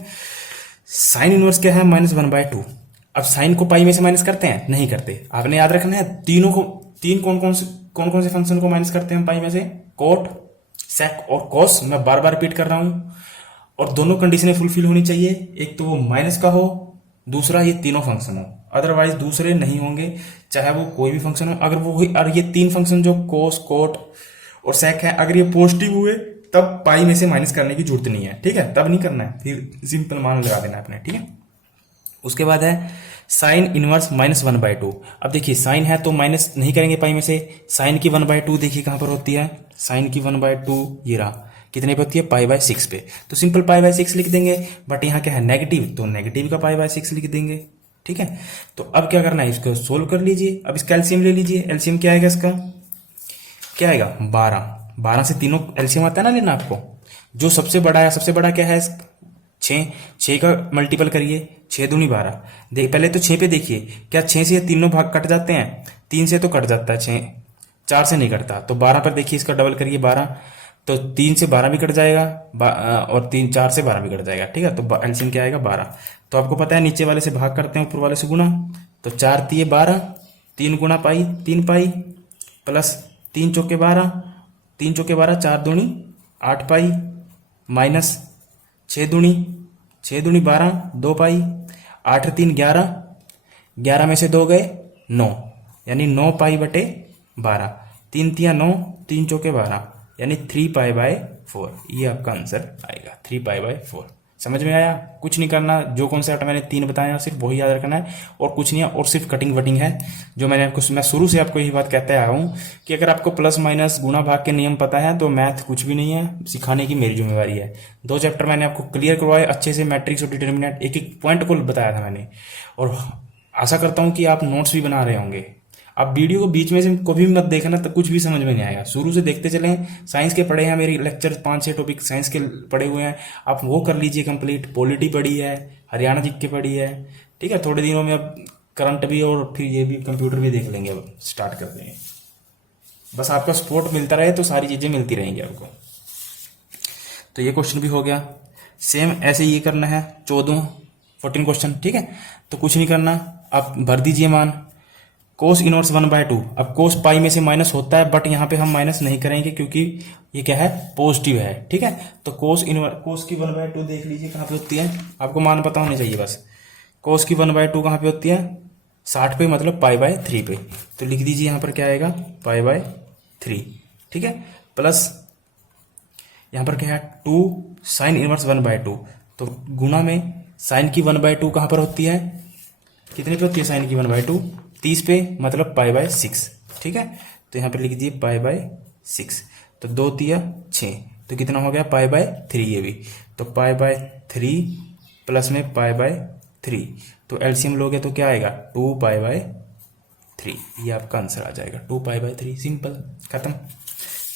साइन इनवर्स क्या है? -1/2। अब साइन को पाई में से माइनस करते हैं? नहीं करते। आपने याद रखना है तीनों को, कौन कौन से फंक्शन को माइनस करते हैं पाई में से? कोट, सेक और कॉस। मैं बार बार रिपीट कर रहा हूं, और दोनों कंडीशनें फुलफिल होनी चाहिए। एक तो वो माइनस का हो, दूसरा ये तीनों फंक्शन हो, अदरवाइज दूसरे नहीं होंगे, चाहे वो कोई भी फंक्शन हो। अगर वो और ये 3 फंक्शन जो कोस, कोट और सेक है, अगर ये पॉजिटिव हुए तब पाई में से माइनस करने की जरूरत नहीं है। ठीक है, तब नहीं करना है, फिर सिंपल मान लगा देना अपने। ठीक है, उसके बाद है साइन इनवर्स -1/2। अब देखिए साइन है तो माइनस नहीं करेंगे पाई में से। साइन की 1/2 देखिए कहां पर होती है? साइन की 1/2 ये रहा, कितने पे होती है? पाई बाय 6 पे। तो सिंपल पाई बाय 6 लिख देंगे। बट यहाँ क्या है? नेगेटिव, तो नेगेटिव का पाई बाय 6 लिख देंगे। ठीक है, तो अब क्या करना है? इसको सोल्व कर लीजिए। अब इसका एलसीएम ले लीजिए। एलसीएम क्या आएगा इसका? क्या आएगा? 12। 12 से तीनों एलसीएम आता है ना लेना आपको। जो सबसे बड़ा है, सबसे बड़ा क्या है? 6। 6 का मल्टीपल करिए, 6 दूनी 12। पहले तो 6 पे देखिए, क्या 6 से ये तीनों भाग कट जाते हैं? 3 से तो कट जाता है, 6 4 से नहीं कटता। तो 12 पर देखिए इसका डबल करिए 12, तो 3 से 12 भी कट जाएगा, और 3 4 से 12 भी कट जाएगा। ठीक है, तो एलसीएम क्या आएगा? 12। तो आपको पता है नीचे वाले से भाग करते हैं, ऊपर वाले से गुना। तो 4 तिये 12, 3 गुना पाई 3 पाई, प्लस 3 चौके 12, 3 चौके 12, 4 दूनी 8 पाई, माइनस 6 दूनी 12, 2 पाई, 8 3 11, 11 में से 2 गए 9, यानी 9 पाई बटे 12। 3 तिया 9, 3 चौके 12, यानी 3π/4, ये आपका आंसर आएगा 3π/4। समझ में आया? कुछ नहीं करना, जो कॉन्सेप्ट मैंने 3 बताया सिर्फ वही याद रखना है और कुछ नहीं है, और सिर्फ कटिंग वटिंग है जो मैं शुरू से आपको यही बात कहते आया हूँ कि अगर आपको प्लस माइनस गुणा भाग के नियम पता है तो मैथ कुछ भी नहीं है, सिखाने की मेरी जिम्मेवारी है। 2 चैप्टर मैंने आपको क्लियर करवाए अच्छे से, मैट्रिक्स और डिटर्मिनेंट, एक एक पॉइंट को बताया था मैंने, और आशा करता हूँ कि आप नोट्स भी बना रहे होंगे। आप वीडियो को बीच में से कभी भी मत देखना, तो कुछ भी समझ में नहीं आएगा। शुरू से देखते चलें। साइंस के पढ़े हैं मेरे लेक्चर, 5-6 टॉपिक साइंस के पढ़े हुए हैं, आप वो कर लीजिए कंप्लीट। पॉलिटी पढ़ी है, हरियाणा जी के पढ़ी है, ठीक है। थोड़े दिनों में अब करंट भी और फिर ये भी कंप्यूटर भी देख लेंगे, अब स्टार्ट कर देंगे। बस आपका सपोर्ट मिलता रहे तो सारी चीज़ें मिलती रहेंगी आपको। तो ये क्वेश्चन भी हो गया। सेम ऐसे ये करना है 14 क्वेश्चन, ठीक है। तो कुछ नहीं करना, आप भर दीजिए मान कोस इनवर्स 1/2। अब कोस पाई में से माइनस होता है, बट यहाँ पे हम माइनस नहीं करेंगे क्योंकि ये क्या है, पॉजिटिव है, ठीक है। तो कोस की 1/2 देख लीजिए कहाँ पे होती है, आपको मान पता होने चाहिए बस। कोस की 1/2 कहाँ पे होती है, 60 पे, मतलब π/3 पे। तो लिख दीजिए यहाँ पर क्या आएगा, π/3, ठीक है। प्लस यहाँ पर क्या है 2 साइन इनवर्स 1/2। तो गुना में साइन की 1/2 कहाँ पर होती है, कितने पे होती है साइन की 1/2, 30 पे, मतलब π/6, ठीक है। तो यहाँ पे लिख दिए π/6। तो 2 तिया 6, तो कितना हो गया π/3, ये भी। तो π/3 प्लस में π/3, तो एलसीएम लोगे तो क्या आएगा 2π/3, ये आपका आंसर आ जाएगा 2π/3। सिंपल, खत्म।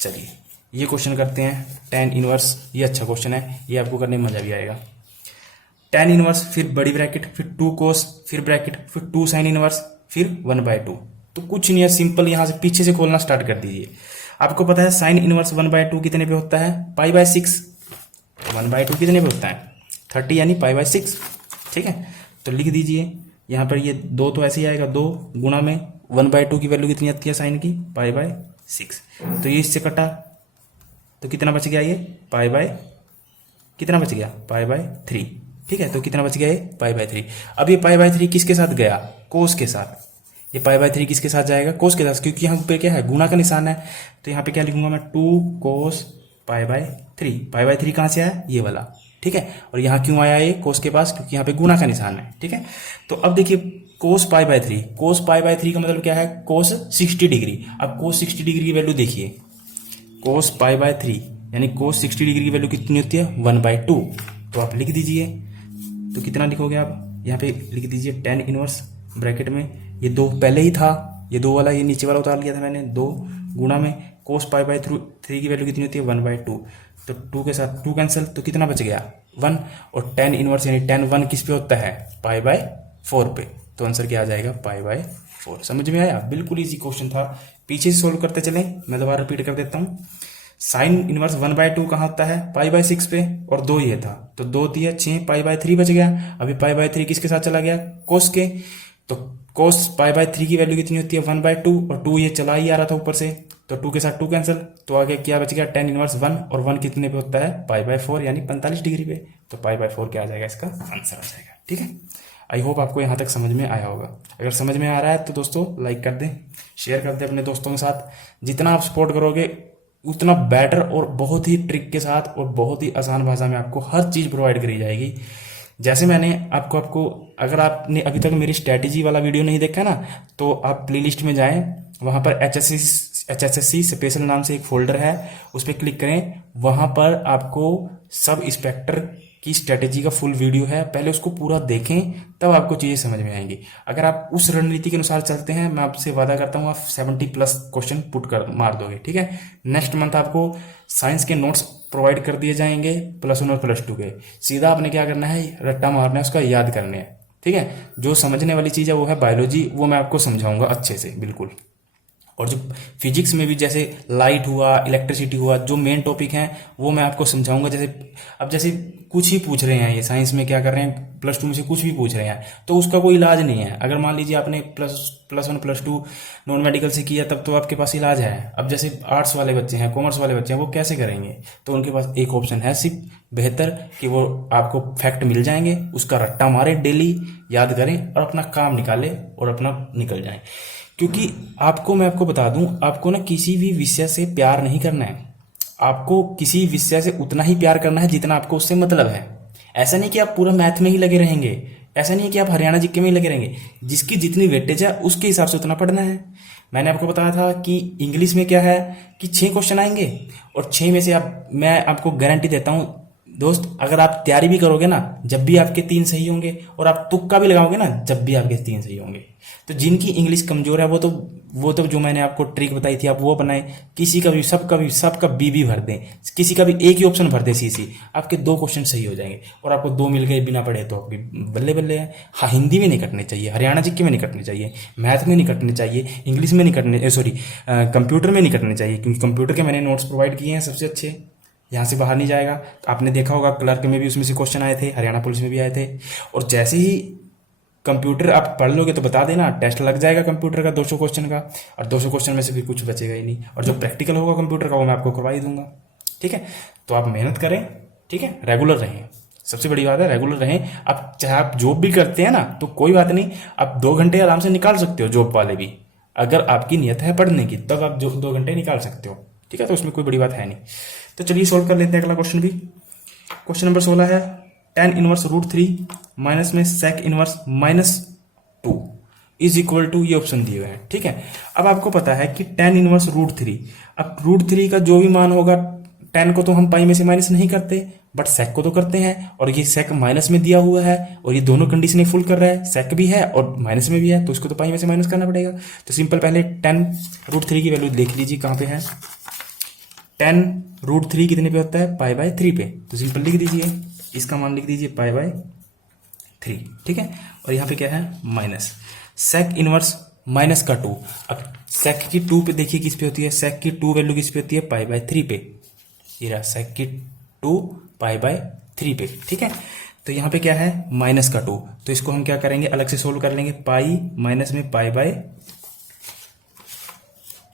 चलिए ये क्वेश्चन करते हैं tan इनवर्स। ये अच्छा क्वेश्चन है, ये आपको करने में मजा भी आएगा। tan इनवर्स, फिर बड़ी ब्रैकेट, फिर 2 कोस, फिर ब्रैकेट, फिर 2 साइन इनवर्स, फिर 1/2। तो कुछ नहीं है, सिंपल। यहां से पीछे से खोलना स्टार्ट कर दीजिए। आपको पता है साइन इनवर्स 1/2 कितने पे होता है, π/6। 1/2 कितने पे होता है 30, यानी π/6, ठीक है। तो लिख दीजिए यहाँ पर, ये 2 तो ऐसे ही आएगा, 2 गुणा में 1/2 की वैल्यू कितनी आती है साइन की, π/6। तो ये इससे कटा तो कितना बच गया, ये कितना बच गया, π/3, ठीक है। तो कितना बच गया, ये π/3। अब ये π/3 किसके साथ गया, कोस के साथ। ये π/3 किसके साथ जाएगा, कोस के साथ, क्योंकि यहाँ पे क्या है, गुना का निशान है। तो यहाँ पे क्या लिखूंगा मैं, 2 कोस π/3। π/3 कहाँ से आया, ये वाला, ठीक है। और यहाँ क्यों आया ये कोस के पास, क्योंकि यहाँ पे गुना का निशान है, ठीक है। तो अब देखिए कोस π/3, कोस π/3 का मतलब क्या है, कोस 60 डिग्री। अब कोस 60 डिग्री की वैल्यू देखिए, कोस π/3 यानी कोस 60 डिग्री की वैल्यू कितनी होती है, 1/2। तो आप लिख दीजिए, तो कितना लिखोगे आप, यहाँ पे लिख दीजिए tan इनवर्स ब्रैकेट में, ये 2 पहले ही था, ये 2 वाला, ये नीचे वाला उतार लिया था मैंने, 2 गुणा में कोस π/3 की वैल्यू कितनी होती है, 1/2। तो 2 के साथ 2 कैंसिल, तो कितना बच गया 1। और tan इनवर्स यानी tan 1 किस पे होता है, π/4 पे। तो आंसर क्या आ जाएगा, π/4। समझ में आया? बिल्कुल इजी क्वेश्चन था। पीछे से सोल्व करते चलें, मैं दोबारा रिपीट कर देता हूँ। साइन इनवर्स 1/2 कहाँ होता है, π/6 पे, और 2 ये था, तो 2 दिया 6, π/3 बच गया। अभी π/3 किसके साथ चला गया, कोस के। तो कोस π/3 की वैल्यू कितनी होती है, 1/2, और 2 ये चला ही आ रहा था ऊपर से, तो 2 के साथ 2 कैंसिल। तो आगे क्या बच गया, tan इनवर्स 1, और 1 कितने पे होता है, π/4, यानी 45 डिग्री पे। तो π/4 क्या आ जाएगा, इसका आंसर आ जाएगा, ठीक है। आई होप आपको यहाँ तक समझ में आया होगा। अगर समझ में आ रहा है तो दोस्तों लाइक कर दें, शेयर कर दें अपने दोस्तों के साथ। जितना आप सपोर्ट करोगे उतना बेटर, और बहुत ही ट्रिक के साथ और बहुत ही आसान भाषा में आपको हर चीज़ प्रोवाइड करी जाएगी। जैसे मैंने आपको अगर आपने अभी तक मेरी स्ट्रैटेजी वाला वीडियो नहीं देखा ना, तो आप प्लेलिस्ट में जाएं, वहाँ पर HSSC स्पेशल नाम से एक फोल्डर है, उस पर क्लिक करें। वहाँ पर आपको सब इंस्पेक्टर की स्ट्रैटेजी का फुल वीडियो है, पहले उसको पूरा देखें, तब आपको चीज़ें समझ में आएंगी। अगर आप उस रणनीति के अनुसार चलते हैं, मैं आपसे वादा करता हूँ आप 70+ क्वेश्चन पुट कर मार दोगे, ठीक है। नेक्स्ट मंथ आपको साइंस के नोट्स प्रोवाइड कर दिए जाएंगे, +1 और +2 के। सीधा आपने क्या करना है, रट्टा मारना है, उसका याद करने है, ठीक है। जो समझने वाली चीज़ है वो है बायोलॉजी, वो मैं आपको समझाऊंगा अच्छे से, बिल्कुल। और जो फिजिक्स में भी जैसे लाइट हुआ, इलेक्ट्रिसिटी हुआ, जो मेन टॉपिक हैं वो मैं आपको समझाऊंगा। जैसे कुछ ही पूछ रहे हैं, ये साइंस में क्या कर रहे हैं, +2 में से कुछ भी पूछ रहे हैं, तो उसका कोई इलाज नहीं है। अगर मान लीजिए आपने +1 +2 नॉन मेडिकल से किया, तब तो आपके पास इलाज है। अब जैसे आर्ट्स वाले बच्चे हैं, कॉमर्स वाले बच्चे हैं, वो कैसे करेंगे, तो उनके पास एक ऑप्शन है सिर्फ बेहतर, कि वो आपको फैक्ट मिल जाएंगे, उसका रट्टा मारे, डेली याद करें और अपना काम निकाले और अपना निकल जाए। क्योंकि मैं आपको बता दूं, आपको ना किसी भी विषय से प्यार नहीं करना है। आपको किसी विषय से उतना ही प्यार करना है जितना आपको उससे मतलब है। ऐसा नहीं कि आप पूरा मैथ में ही लगे रहेंगे, ऐसा नहीं कि आप हरियाणा जीके में ही लगे रहेंगे। जिसकी जितनी वेटेज है उसके हिसाब से उतना पढ़ना है। मैंने आपको बताया था कि इंग्लिश में क्या है कि 6 क्वेश्चन आएंगे, और 6 में से मैं आपको गारंटी देता हूँ दोस्त, अगर आप तैयारी भी करोगे ना, जब भी आपके 3 सही होंगे, और आप तुक्का भी लगाओगे ना, जब भी आपके 3 सही होंगे। तो जिनकी इंग्लिश कमजोर है वो तो जो मैंने आपको ट्रिक बताई थी आप वो बनाए। किसी का भी सबका बी भर दें, किसी का भी एक ही ऑप्शन भर दें सी, आपके 2 क्वेश्चन सही हो जाएंगे, और आपको 2 मिल गए बिना पढ़े तो आपकी बल्ले बल्ले है। हाँ, हिंदी में नहीं कटने चाहिए, हरियाणा जीके में नहीं कटने चाहिए, मैथ में नहीं कटने चाहिए, इंग्लिश में नहीं कटने, सॉरी कंप्यूटर में नहीं कटने चाहिए, क्योंकि कंप्यूटर के मैंने नोट्स प्रोवाइड किए हैं सबसे अच्छे, यहाँ से बाहर नहीं जाएगा। आपने देखा होगा क्लर्क में भी उसमें से क्वेश्चन आए थे, हरियाणा पुलिस में भी आए थे। और जैसे ही कंप्यूटर आप पढ़ लोगे तो बता देना, टेस्ट लग जाएगा कंप्यूटर का 200 क्वेश्चन का, और 200 क्वेश्चन में से भी कुछ बचेगा ही नहीं। और जो प्रैक्टिकल होगा कंप्यूटर का वो मैं आपको करवा ही दूंगा। ठीक है, तो आप मेहनत करें, ठीक है, रेगुलर रहें, सबसे बड़ी बात है रेगुलर रहें। आप चाहे आप जॉब भी करते हैं ना तो कोई बात नहीं, आप 2 घंटे आराम से निकाल सकते हो, जॉब वाले भी। अगर आपकी नियत है पढ़ने की तब आप 2 घंटे निकाल सकते हो, ठीक है, तो उसमें कोई बड़ी बात है नहीं। तो चलिए सॉल्व कर लेते हैं अगला क्वेश्चन भी। क्वेश्चन नंबर 16 है tan इनवर्स √3 माइनस में sec inverse -2 is equal to, ये ऑप्शन दिए हुए हैं। ठीक है, अब आपको पता है कि tan इनवर्स √3, अब √3 का जो भी मान होगा, tan को तो हम पाई में से माइनस नहीं करते, बट sec को तो करते हैं, और ये sec माइनस में दिया हुआ है, और ये दोनों कंडीशन फुल कर रहा है, sec भी है और माइनस में भी है, तो इसको तो पाई में से माइनस करना पड़ेगा। तो सिंपल पहले tan √3 की वैल्यू देख लीजिए कहाँ पे है। tan √3 कितने पे होता है, π/3 पे, तो सिंपल लिख दीजिए, इसका मान लिख दीजिए π/3। ठीक है, और यहाँ पे क्या है माइनस sec इनवर्स -2। अब sec की 2 पे देखिए किस पे होती है, sec की 2 वैल्यू किस पे होती है, π/3 पे, ये रहा sec की 2 π/3 पे। ठीक है, तो यहाँ पे क्या है -2, तो इसको हम क्या करेंगे अलग से सोल्व कर लेंगे, पाई माइनस में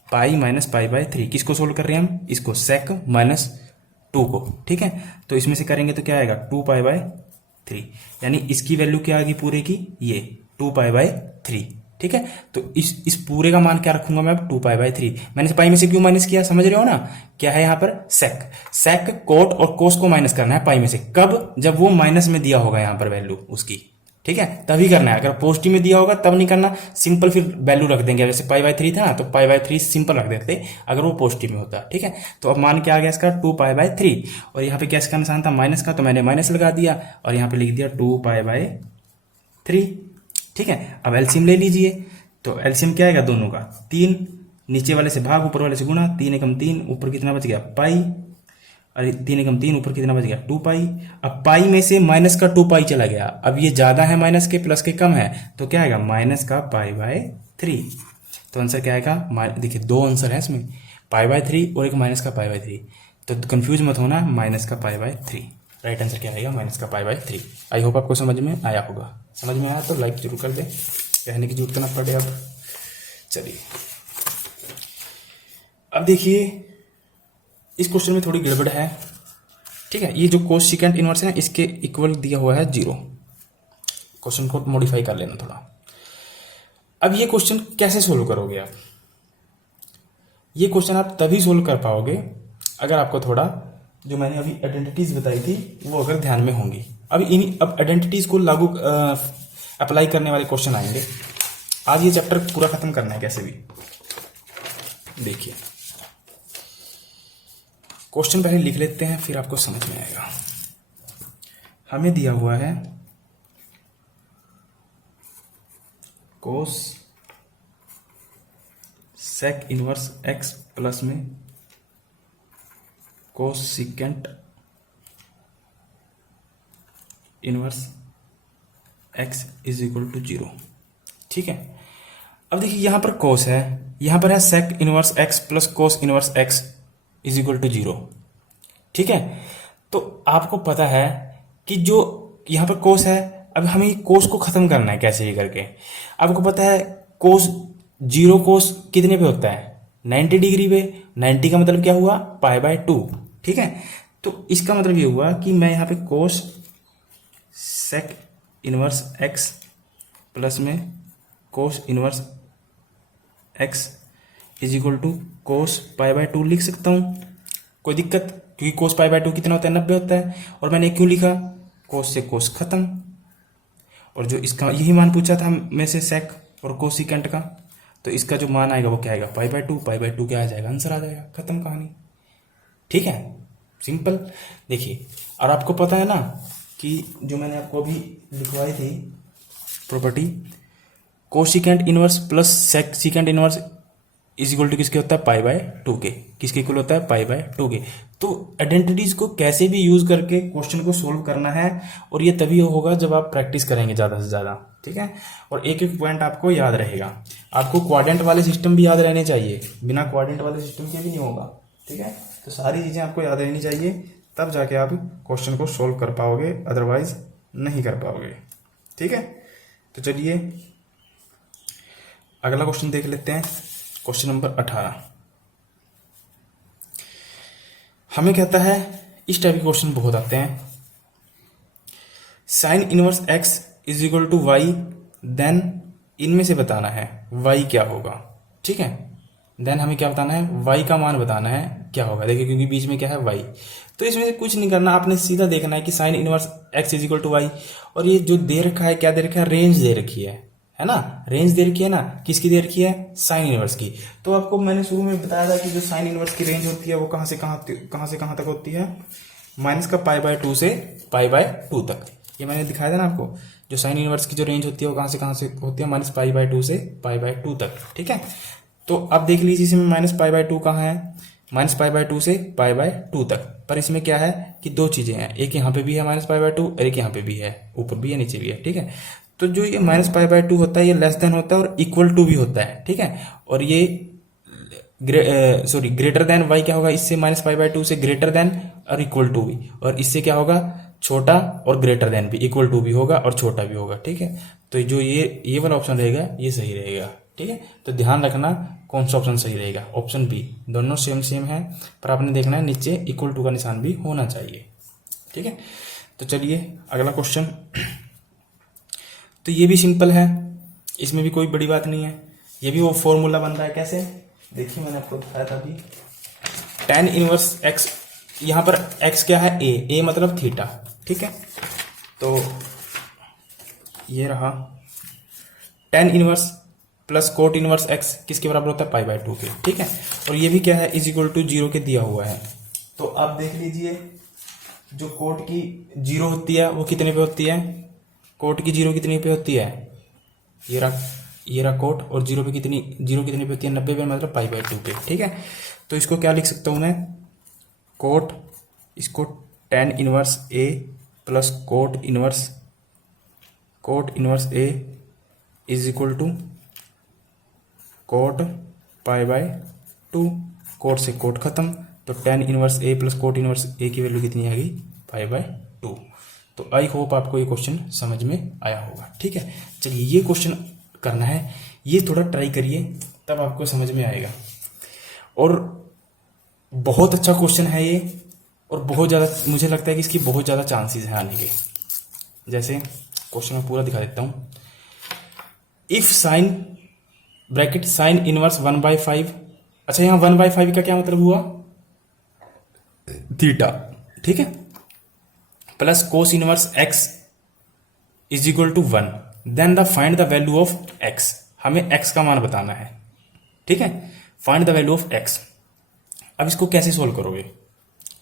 पाई माइनस π/3, किसको सोल्व कर रहे हैं हम, इसको sec -2 को। ठीक है, तो इसमें से करेंगे तो क्या आएगा 2π/3, यानी इसकी वैल्यू क्या आएगी पूरे की, ये 2π/3। ठीक है, तो इस पूरे का मान क्या रखूंगा मैं अब 2π/3। मैंने पाई में से क्यों माइनस किया, समझ रहे हो ना, क्या है यहाँ पर sec कोट और कोस को माइनस करना है पाई में से, कब, जब वो माइनस में दिया होगा यहाँ पर वैल्यू उसकी। ठीक है, तभी करना है, अगर पॉजिटिव में दिया होगा तब नहीं करना, सिंपल फिर वैल्यू रख देंगे, जैसे π/3 था ना तो π/3 सिंपल रख देते अगर वो पॉजिटिव में होता। ठीक है, तो अब मान क्या आ गया इसका 2π/3, और यहाँ पे क्या इसका निशान था माइनस का, तो मैंने माइनस लगा दिया और यहाँ पे लिख दिया 2π/3। ठीक है, अब एलसीएम ले लीजिए, तो एलसीएम क्या आएगा दोनों का, 3, नीचे वाले से भाग ऊपर वाले से गुणा, 3 एकम 3, ऊपर कितना बच गया पाई, अरे 3 एकम 3, ऊपर कितना बच गया 2π। अब पाई में से माइनस का 2π चला गया, अब ये ज्यादा है माइनस के, प्लस के कम है, तो क्या आएगा माइनस का π/3। तो आंसर क्या आएगा, देखिए 2 आंसर है इसमें, π/3 और एक माइनस का π/3, तो कंफ्यूज मत होना, माइनस का π/3। राइट आंसर क्या आएगा, माइनस का π/3। आई होप आपको समझ में आया होगा, समझ में आया तो लाइक जरूर कर दे, कहने की जरूरत ना पड़े। अब चलिए, अब देखिए इस क्वेश्चन में थोड़ी गड़बड़ है। ठीक है, ये जो कोस सिकेंट इनवर्स है ना, इसके इक्वल दिया हुआ है 0। क्वेश्चन को मॉडिफाई कर लेना थोड़ा। अब ये क्वेश्चन कैसे सोल्व करोगे आप, ये क्वेश्चन आप तभी सोल्व कर पाओगे अगर आपको थोड़ा जो मैंने अभी आइडेंटिटीज बताई थी वो अगर ध्यान में होंगी। अब आइडेंटिटीज को लागू अप्लाई करने वाले क्वेश्चन आएंगे। आज ये चैप्टर पूरा खत्म करना है कैसे भी। देखिए क्वेश्चन पहले लिख लेते हैं, फिर आपको समझ में आएगा। हमें दिया हुआ है कोस सेक इनवर्स एक्स प्लस में cosecant inverse x is equal to 0। ठीक है, अब देखिए यहां पर कोस है, यहां पर है sec inverse x plus cos inverse x is equal to 0। ठीक है, तो आपको पता है कि जो यहां पर कोस है, अब हमें कोस को खत्म करना है कैसे ही करके। आपको पता है कोस 0 कोस कितने पे होता है, 90 डिग्री पे। 90 का मतलब क्या हुआ, π/2। ठीक है, तो इसका मतलब ये हुआ कि मैं यहां पे कोस सेक इनवर्स एक्स प्लस में cos inverse x is equal to cos pi by 2 लिख सकता हूँ, कोई दिक्कत? क्योंकि कोस पाई बाय 2 कितना होता है, 90 होता है। और मैंने क्यों लिखा, कोस से कोस खत्म, और जो इसका यही मान पूछा था में से सेक और कोसिकेंट का, तो इसका जो मान आएगा वो क्या आएगा, पाई बाय 2, पाई बाय 2 क्या आ जाएगा, आंसर आ जाएगा, खत्म कहानी। ठीक है, सिंपल। देखिए, और आपको पता है ना कि जो मैंने आपको अभी लिखवाई थी property, cosecant inverse plus secant inverse is equal to किसके होता है, पाई बाय 2 के। किसके इक्वल होता है, पाई बाय 2 के। तो आइडेंटिटीज को कैसे भी यूज करके क्वेश्चन को सोल्व करना है, और ये तभी होगा जब आप प्रैक्टिस करेंगे ज्यादा से ज्यादा। ठीक है, और एक एक पॉइंट आपको याद रहेगा। आपको क्वाड्रेंट वाले सिस्टम भी याद रहने चाहिए, बिना क्वाड्रेंट वाले सिस्टम के भी नहीं होगा। ठीक है, तो सारी चीजें आपको याद रहनी चाहिए, तब जाके आप क्वेश्चन को सोल्व कर पाओगे, अदरवाइज नहीं कर पाओगे। ठीक है, तो चलिए अगला क्वेश्चन देख लेते हैं। क्वेश्चन नंबर 18 हमें कहता है, इस टाइप के क्वेश्चन बहुत आते हैं, sine inverse x is equal to y, then इनमें से बताना है वाई क्या होगा। ठीक है, देन हमें क्या बताना है, वाई का मान बताना है क्या होगा। देखिए, क्योंकि बीच में क्या है, वाई, तो इसमें से कुछ नहीं करना, आपने सीधा देखना है कि sine inverse x is equal to y, और ये जो दे रखा है, क्या दे रखा है, रेंज दे रखी है ना, रेंज दे रखी है ना, किसकी दे रखी है, साइन इनवर्स की। तो आपको मैंने शुरू में बताया था कि जो साइन इनवर्स की रेंज होती है वो कहां से कहां तक होती है, माइनस का पाई बाय 2 से पाई बाय 2 तक। ये मैंने दिखाया था ना आपको, जो साइन इनवर्स की जो रेंज होती है वो कहां से होती है, माइनस पाई बाय 2 से पाई बाय 2 तक। ठीक है, तो अब देख लीजिए, इसमें माइनस पाई बाय 2 कहाँ है, माइनस पाई बाय 2 से पाई बाय 2 तक। पर इसमें क्या है कि दो चीजें हैं, एक यहाँ पे भी है माइनस पाई बाय 2, और एक यहाँ पे भी है, ऊपर भी है नीचे भी है। ठीक है, तो जो ये माइनस पाई बाय 2 होता है, ये लेस देन होता है और इक्वल टू भी होता है। ठीक है, और ये ग्रेटर देन वाई क्या होगा, इससे माइनस पाई बाय 2 से ग्रेटर देन और इक्वल टू भी, और इससे क्या होगा, छोटा और ग्रेटर देन भी, इक्वल टू भी होगा और छोटा भी होगा। ठीक है, तो जो ये वाला ऑप्शन रहेगा ये सही रहेगा। ठीक है, तो ध्यान रखना कौन सा ऑप्शन सही रहेगा, ऑप्शन बी। दोनों सेम है, पर आपने देखना है नीचे इक्वल टू का निशान भी होना चाहिए। ठीक है, तो चलिए अगला क्वेश्चन। तो ये भी सिंपल है, इसमें भी कोई बड़ी बात नहीं है, ये भी वो फॉर्मूला बन रहा है। कैसे, देखिए मैंने आपको बताया था अभी, tan इनवर्स एक्स, यहां पर x क्या है, a मतलब थीटा। ठीक है, तो ये रहा tan inverse plus cot inverse x किसके बराबर होता है, पाई बाय 2 के। ठीक है, और ये भी क्या है, इज इक्वल टू 0 के दिया हुआ है। तो आप देख लीजिए, जो कोट की 0 होती है वो कितने पे होती है, कोट की 0 कितने पे होती है, ये रहा कोट, और 0 पे कितनी, 0 कितने पे होती है, 90 पे, मतलब पाई बाय 2 पे। ठीक है, तो इसको क्या लिख सकता हूं मैं, कोट, इसको tan inverse a plus cot inverse a is equal to cot pi by 2, cot से कोट खत्म, तो tan inverse a plus cot inverse a की वैल्यू कितनी आ गई, पाई बाय 2। तो आई होप आपको ये क्वेश्चन समझ में आया होगा। ठीक है, चलिए ये क्वेश्चन करना है, ये थोड़ा ट्राई करिए, तब आपको समझ में आएगा। और बहुत अच्छा क्वेश्चन है ये, और बहुत ज़्यादा मुझे लगता है कि इसकी बहुत ज़्यादा चांसेस हैं आने के। जैसे क्वेश्चन में पूरा दिखा देता हूँ, if sine bracket sine inverse 1/5, अच्छा यहाँ 1/5 का क्या मतलब हुआ, थीटा। ठीक है, plus cos inverse x is equal to 1, then the find the value of x, हमें एक्स का मान बताना है। ठीक है, find the value of x. अब इसको कैसे सोल्व करोगे,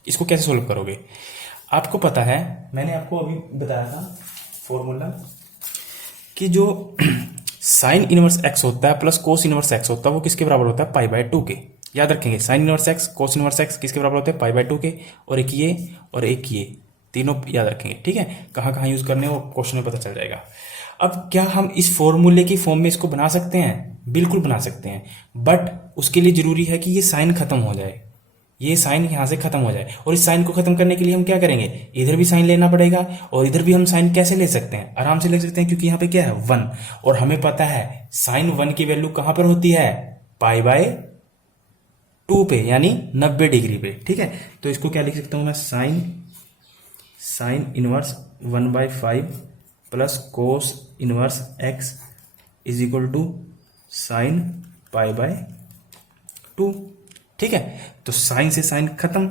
इसको कैसे सोल्व करोगे, आपको पता है, मैंने आपको अभी बताया था फॉर्मूला, कि जो साइन इनवर्स एक्स होता है प्लस कोस इनवर्स एक्स होता है वो किसके बराबर होता है, पाई बाय 2 के। याद रखेंगे, साइन इनवर्स एक्स कोस इनवर्स एक्स किसके बराबर होते हैं, पाई बाय 2 के, और एक ये और एक ये, तीनों याद रखेंगे। ठीक है, कहाँ कहाँ यूज करने वो क्वेश्चन में पता चल जाएगा। अब क्या हम इस फॉर्मूले की फॉर्म में इसको बना सकते हैं, बिल्कुल बना सकते हैं, बट उसके लिए जरूरी है कि ये साइन खत्म हो जाए, ये साइन यहां से खत्म हो जाए। और इस साइन को खत्म करने के लिए हम क्या करेंगे, इधर भी साइन लेना पड़ेगा, और इधर भी हम साइन कैसे ले सकते हैं, आराम से ले सकते हैं, क्योंकि यहाँ पे क्या है 1, और हमें पता है साइन 1 की वैल्यू कहां पर होती है, पाई बाय 2 पे, यानी 90 डिग्री पे। ठीक है, तो इसको क्या लिख सकता हूं मैं, sine inverse 1/5 plus cos inverse x is equal to sine π/2। ठीक है, तो साइन से साइन खत्म,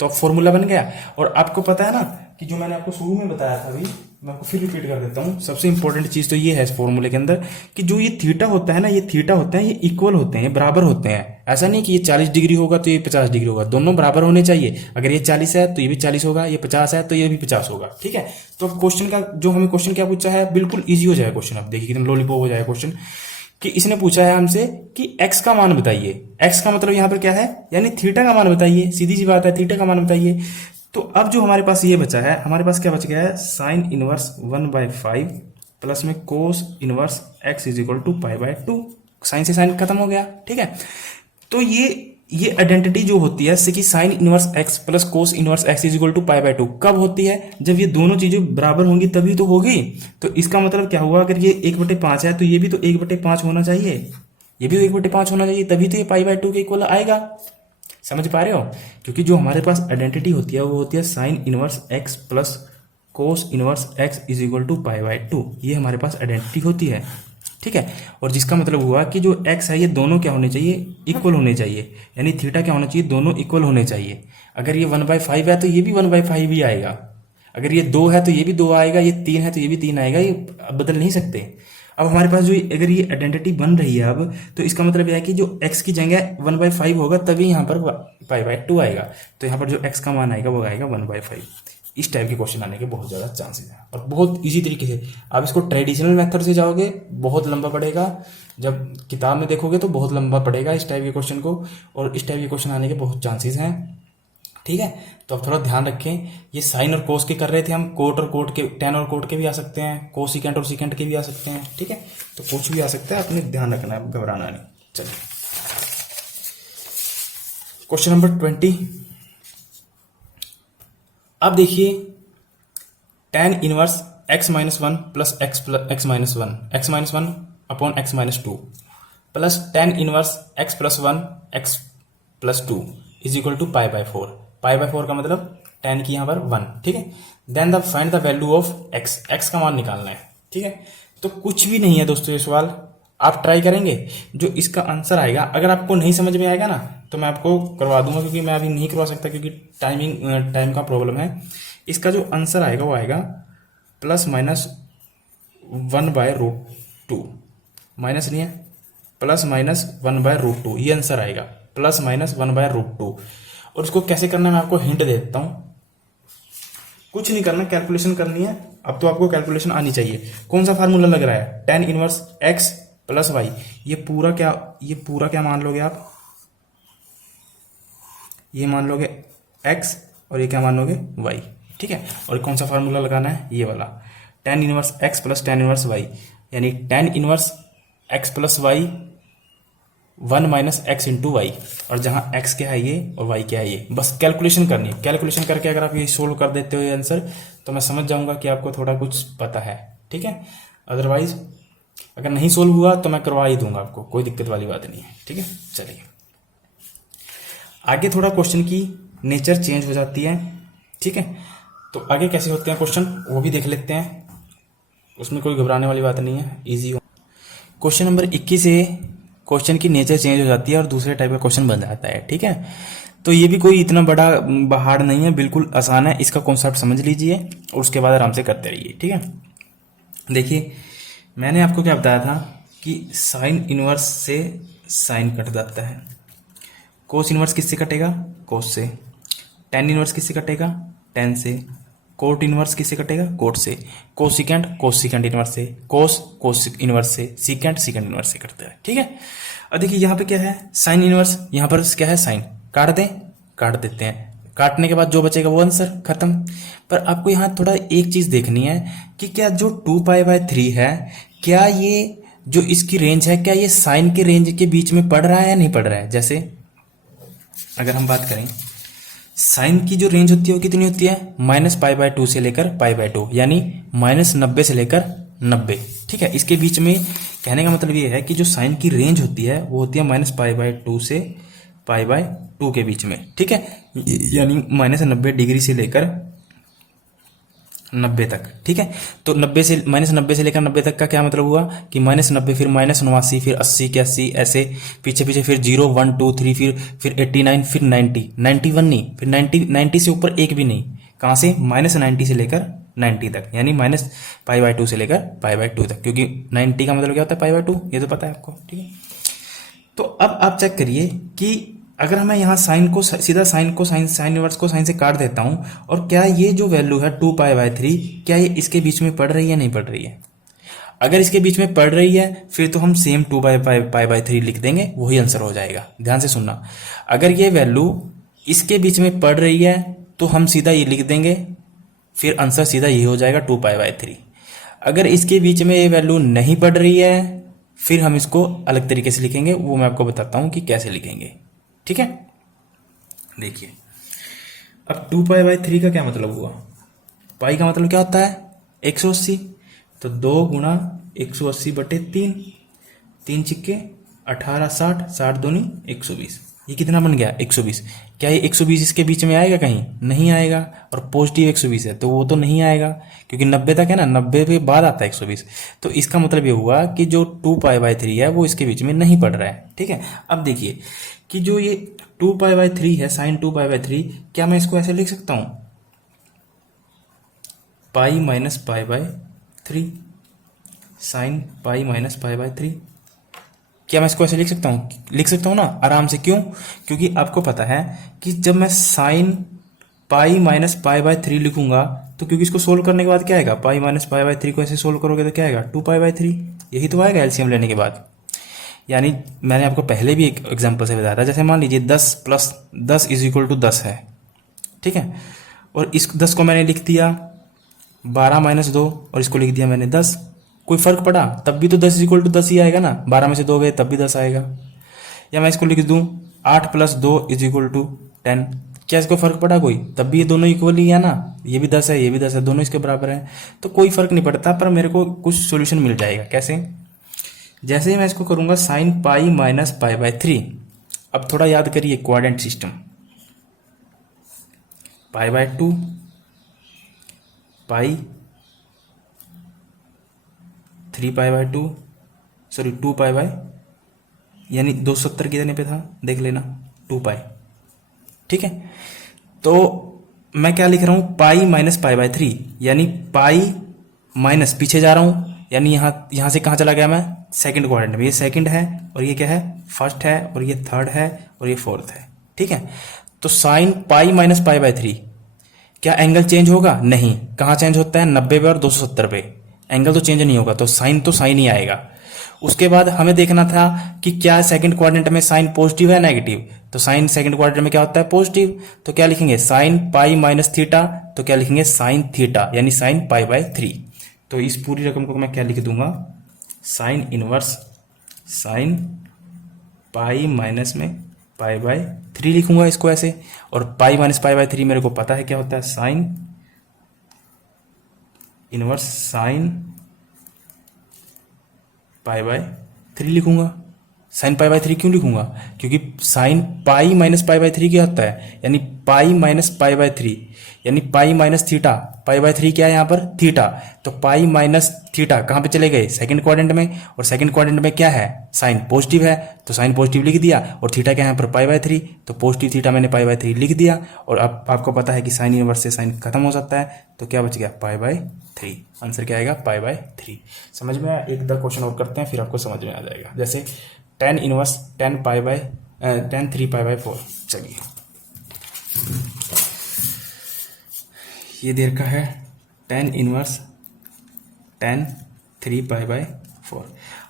तो अब फॉर्मूला बन गया। और आपको पता है ना कि जो मैंने आपको शुरू में बताया था, अभी मैं आपको फिर रिपीट कर देता हूँ। सबसे इंपॉर्टेंट चीज तो ये है इस फॉर्मूले के अंदर कि जो ये थीटा होता है ना, ये थीटा होते हैं, ये इक्वल होते हैं, ये बराबर होते हैं। ऐसा नहीं कि ये 40 डिग्री होगा तो ये 50 डिग्री होगा, दोनों बराबर होने चाहिए। अगर ये 40 है तो ये भी 40 होगा, ये 50 है तो ये भी 50 होगा। ठीक है, तो अब क्वेश्चन का जो हमें क्वेश्चन क्या पूछा है, बिल्कुल ईजी हो जाएगा क्वेश्चन। अब देखिए कितना लॉलीपॉप हो जाएगा क्वेश्चन, कि इसने पूछा है हमसे कि x का मान बताइए। x का मतलब यहां पर क्या है, यानी थीटा का मान बताइए। सीधी सी बात है, थीटा का मान बताइए। तो अब जो हमारे पास ये बचा है, हमारे पास क्या बच गया है, साइन इनवर्स 1/5 प्लस में cos inverse x is equal to π/2। Sine से साइन खत्म हो गया। ठीक है, तो ये आइडेंटिटी जो होती है जैसे कि sine inverse x plus cos inverse x is equal to π/2 कब होती है, जब ये दोनों चीजें बराबर होंगी तभी तो होगी। तो इसका मतलब क्या हुआ, अगर ये 1/5 है तो ये भी तो 1/5 होना चाहिए, ये भी तो 1/5 होना चाहिए, तभी तो ये π/2 के इक्वल आएगा। समझ पा रहे हो, क्योंकि जो हमारे पास आइडेंटिटी होती है वो होती है sine inverse x plus cos inverse x is equal to π/2। ये हमारे पास आइडेंटिटी होती है। ठीक है, और जिसका मतलब हुआ कि जो x है ये दोनों क्या होने चाहिए, इक्वल होने चाहिए, यानी थीटा क्या होना चाहिए, दोनों इक्वल होने चाहिए। अगर ये 1/5 है तो ये भी 1/5 ही आएगा, अगर ये 2 है तो ये भी 2 आएगा, ये 3 है तो ये भी 3 आएगा, ये बदल नहीं सकते। अब हमारे पास जो अगर ये आइडेंटिटी बन रही है अब, तो इसका मतलब यह है कि जो x की जगह 1/5 होगा तभी यहाँ पर π/2 आएगा। तो यहाँ पर जो x का मान आएगा वो आएगा 1/5। इस टाइप के क्वेश्चन आने के बहुत ज़्यादा चांसेस हैं, और बहुत इजी तरीके से। आप इसको ट्रेडिशनल मेथड से जाओगे बहुत लंबा पड़ेगा, जब किताब में देखोगे तो बहुत लंबा पड़ेगा इस टाइप के क्वेश्चन को, और इस टाइप के क्वेश्चन आने के बहुत चांसेस हैं। ठीक है, तो आप थोड़ा ध्यान रखें। ये साइन और कोस के कर रहे थे हम, कोट और कोट के, टेन और कोट के भी आ सकते हैं, कोसिकेंट और सिकेंट के भी आ सकते हैं। ठीक है, तो कुछ भी आ सकता है, अपने ध्यान रखना है, घबराना नहीं। चलिए क्वेश्चन नंबर 20। अब देखिए tan inverse x-1 plus x-1 upon x-2 plus tan inverse x+1 x+2 is equal to π/4। π/4 का मतलब tan की यहाँ पर 1। ठीक है, then the find the value of x का मान निकालना है। ठीक है, तो कुछ भी नहीं है दोस्तों ये सवाल, आप ट्राई करेंगे, जो इसका आंसर आएगा, अगर आपको नहीं समझ में आएगा ना तो मैं आपको करवा दूंगा, क्योंकि मैं अभी नहीं करवा सकता क्योंकि टाइम का प्रॉब्लम है। इसका जो आंसर आएगा वो आएगा +-1/√2, माइनस नहीं है, +-1/√2, ये आंसर आएगा +-1/√2। और इसको कैसे करना है मैं आपको हिंट दे देता हूँ। कुछ नहीं करना, कैलकुलेशन करनी है। अब तो आपको कैलकुलेशन आनी चाहिए। कौन सा फार्मूला लग रहा है, tan inverse x plus y, ये पूरा क्या मान लोगे आप, ये मान लोगे x और ये क्या मान लोगे y। ठीक है, और कौन सा फार्मूला लगाना है, ये वाला tan inverse x plus tan inverse y, यानी tan inverse x plus y 1 - x into y, और जहां x क्या है ये और y क्या है ये, बस कैलकुलेशन करनी है। कैलकुलेशन करके अगर आप ये सोल्व कर देते हो ये आंसर, तो मैं समझ जाऊंगा कि आपको थोड़ा कुछ पता है। ठीक है, अदरवाइज अगर नहीं सोल्व हुआ तो मैं करवा ही दूंगा आपको, कोई दिक्कत वाली बात नहीं है। ठीक है, चलिए आगे थोड़ा क्वेश्चन की नेचर चेंज हो जाती है। ठीक है, तो आगे कैसे होते हैं क्वेश्चन वो भी देख लेते हैं, उसमें कोई घबराने वाली बात नहीं है, इजी हो। क्वेश्चन नंबर 21 से क्वेश्चन की नेचर चेंज हो जाती है और दूसरे टाइप का क्वेश्चन बन जाता है। ठीक है, तो ये भी कोई इतना बड़ा हार्ड नहीं है, बिल्कुल आसान है। इसका कॉन्सेप्ट समझ लीजिए और उसके बाद आराम से करते रहिए। ठीक है, देखिए मैंने आपको क्या बताया था कि साइन इनवर्स से साइन कट जाता है, कोस इनवर्स किससे कटेगा, कोस से, टेन इनवर्स किससे कटेगा, टेन से, कोट इनवर्स किससे कटेगा, कोट से, कोसिकेंट इनवर्स से, कोस इनवर्स से, सीकेंट इनवर्स से करता है। ठीक है, अब देखिए यहाँ पे क्या है, साइन इनवर्स, यहाँ पर क्या है साइन, काट देते हैं, काटने के बाद जो बचेगा वो आंसर खत्म। पर आपको यहाँ थोड़ा एक चीज देखनी है कि क्या जो 2π/3 है, क्या ये जो इसकी रेंज है, क्या ये साइन के रेंज के बीच में पड़ रहा है या नहीं पड़ रहा है। जैसे अगर हम बात करें, साइन की जो रेंज होती है वो कितनी होती है, -π/2 से लेकर π/2, यानी -90 से लेकर 90। ठीक है, इसके बीच में कहने का मतलब ये है कि जो साइन की रेंज होती है वो होती है -π/2 से π/2 के बीच में। ठीक है, यानी -90 डिग्री से लेकर 90 तक, ठीक है। तो 90 से -90 से लेकर 90 तक का क्या मतलब हुआ कि -90 फिर -89 फिर 80 81 ऐसे पीछे पीछे, फिर 0 1 2 3 फिर 89 फिर 90 91 नहीं, फिर 90 से ऊपर एक भी नहीं। कहाँ से? -90 से लेकर 90 तक, यानी -π/2 से लेकर π/2 तक, क्योंकि 90 का मतलब क्या होता है π/2, ये तो पता है आपको, ठीक है। तो अब आप चेक करिए कि अगर मैं यहाँ साइन को सीधा साइन इनवर्स को साइन से काट देता हूँ, और क्या ये जो वैल्यू है 2π/3 क्या ये इसके बीच में पड़ रही है नहीं पड़ रही है? अगर इसके बीच में पड़ रही है फिर तो हम सेम 2π/3 लिख देंगे, वही आंसर हो जाएगा। ध्यान से सुनना, अगर ये वैल्यू इसके बीच में पड़ रही है तो हम सीधा ये लिख देंगे, फिर आंसर सीधा ये हो जाएगा 2π/3। अगर इसके बीच में ये वैल्यू नहीं पड़ रही है फिर हम इसको अलग तरीके से लिखेंगे, वो मैं आपको बताता हूं कि कैसे लिखेंगे, ठीक है। देखिए अब 2π/3 का क्या मतलब हुआ? पाई का मतलब क्या होता है? 180। तो 2 गुणा 180/3, 3 छिक्के 18 60, 60 दूनी 120। ये कितना बन गया? 120। क्या ये 120 इसके बीच में आएगा? कहीं नहीं आएगा। और पॉजिटिव 120 है तो वो तो नहीं आएगा, क्योंकि 90 तक है ना, 90 पे बाद आता है 120। तो इसका मतलब ये हुआ कि जो 2π/3 है वो इसके बीच में नहीं पड़ रहा है, ठीक है। अब देखिए कि जो ये 2π/3 है, साइन 2π/3, क्या मैं इसको ऐसे लिख सकता हूं? Pi minus π/3 sine pi minus π/3। क्या मैं इसको ऐसे लिख सकता हूँ? लिख सकता हूँ ना आराम से। क्यों? क्योंकि आपको पता है कि जब मैं साइन पाई माइनस π/3 लिखूंगा तो क्योंकि इसको सोल्व करने के बाद क्या आएगा? पाई माइनस π/3 को ऐसे सोल्व करोगे तो क्या आएगा? 2π/3। यही तो आएगा एलसीएम लेने के बाद। यानी मैंने आपको पहले भी एक एग्जाम्पल से बताया था, जैसे मान लीजिए 10 + 10 = 10 है, ठीक है। और इस 10 को मैंने लिख दिया 12 - 2 और इसको लिख दिया मैंने 10। कोई फर्क पड़ा? तब भी तो 10 = 10 ही आएगा ना, 12 में से 2 गए तब भी 10 आएगा। या मैं इसको लिख दूं 8 + 2 = 10। क्या इसको फर्क पड़ा कोई? तब भी ये दोनों इक्वल ही है ना, ये भी 10 है ये भी 10 है, दोनों इसके बराबर है, तो कोई फर्क नहीं पड़ता। पर मेरे को कुछ सोल्यूशन मिल जाएगा। कैसे? जैसे ही मैं इसको करूंगा साइन पाई माइनस π/3। अब थोड़ा याद करिए क्वाड्रेंट सिस्टम। π/2 पाई 3π/2 सॉरी 2π यानी 270 कितने पे था देख लेना, 2π, ठीक है। तो मैं क्या लिख रहा हूं? पाई माइनस π/3, यानी पाई माइनस पीछे जा रहा हूं, यानी यहां से कहां चला गया मैं? सेकंड क्वाड्रेंट में। ये सेकंड है और ये क्या है? फर्स्ट है, और ये थर्ड है और ये फोर्थ है, ठीक है। तो साइन पाई माइनस π/3, क्या एंगल चेंज होगा? नहीं। कहां चेंज होता है? 90 पे और 270 पे। एंगल तो चेंज नहीं होगा, तो साइन ही आएगा। उसके बाद हमें देखना था कि क्या सेकंड क्वाड्रेंट में साइन पॉजिटिव है नेगेटिव। तो साइन सेकंड क्वाड्रेंट में क्या होता है? पॉजिटिव। तो क्या लिखेंगे? साइन पाई माइनस थीटा, तो क्या लिखेंगे? साइन थीटा, यानी साइन π/3। तो इस पूरी रकम को मैं क्या लिख दूंगा? Sine inverse sine pi minus में π/3 लिखूंगा इसको ऐसे। और पाई माइनस π/3 मेरे को पता है क्या होता है? साइन इनवर्स साइन π/3 लिखूंगा। साइन π/3 क्यों लिखूंगा? क्योंकि साइन पाई माइनस π/3 क्या होता है? यानी पाई माइनस π/3, यानी पाई माइनस थीटा। π/3 क्या है यहाँ पर? थीटा। तो पाई माइनस थीटा कहाँ पे चले गए? सेकंड क्वाड्रेंट में। और सेकंड क्वाड्रेंट में क्या है? साइन पॉजिटिव है, तो साइन पॉजिटिव लिख दिया। और थीटा क्या है यहाँ पर? π/3, तो पॉजिटिव थीटा मैंने π/3 लिख दिया। और अब आपको पता है कि साइन इनवर्स से साइन खत्म हो सकता है, तो क्या बच गया? π/3। आंसर क्या आएगा? π/3। समझ में आया? एक दो क्वेश्चन और करते हैं फिर आपको समझ में आ जाएगा। जैसे tan इनवर्स tan 3π/4। चलिए ये देर का है tan इनवर्स tan 3π/4।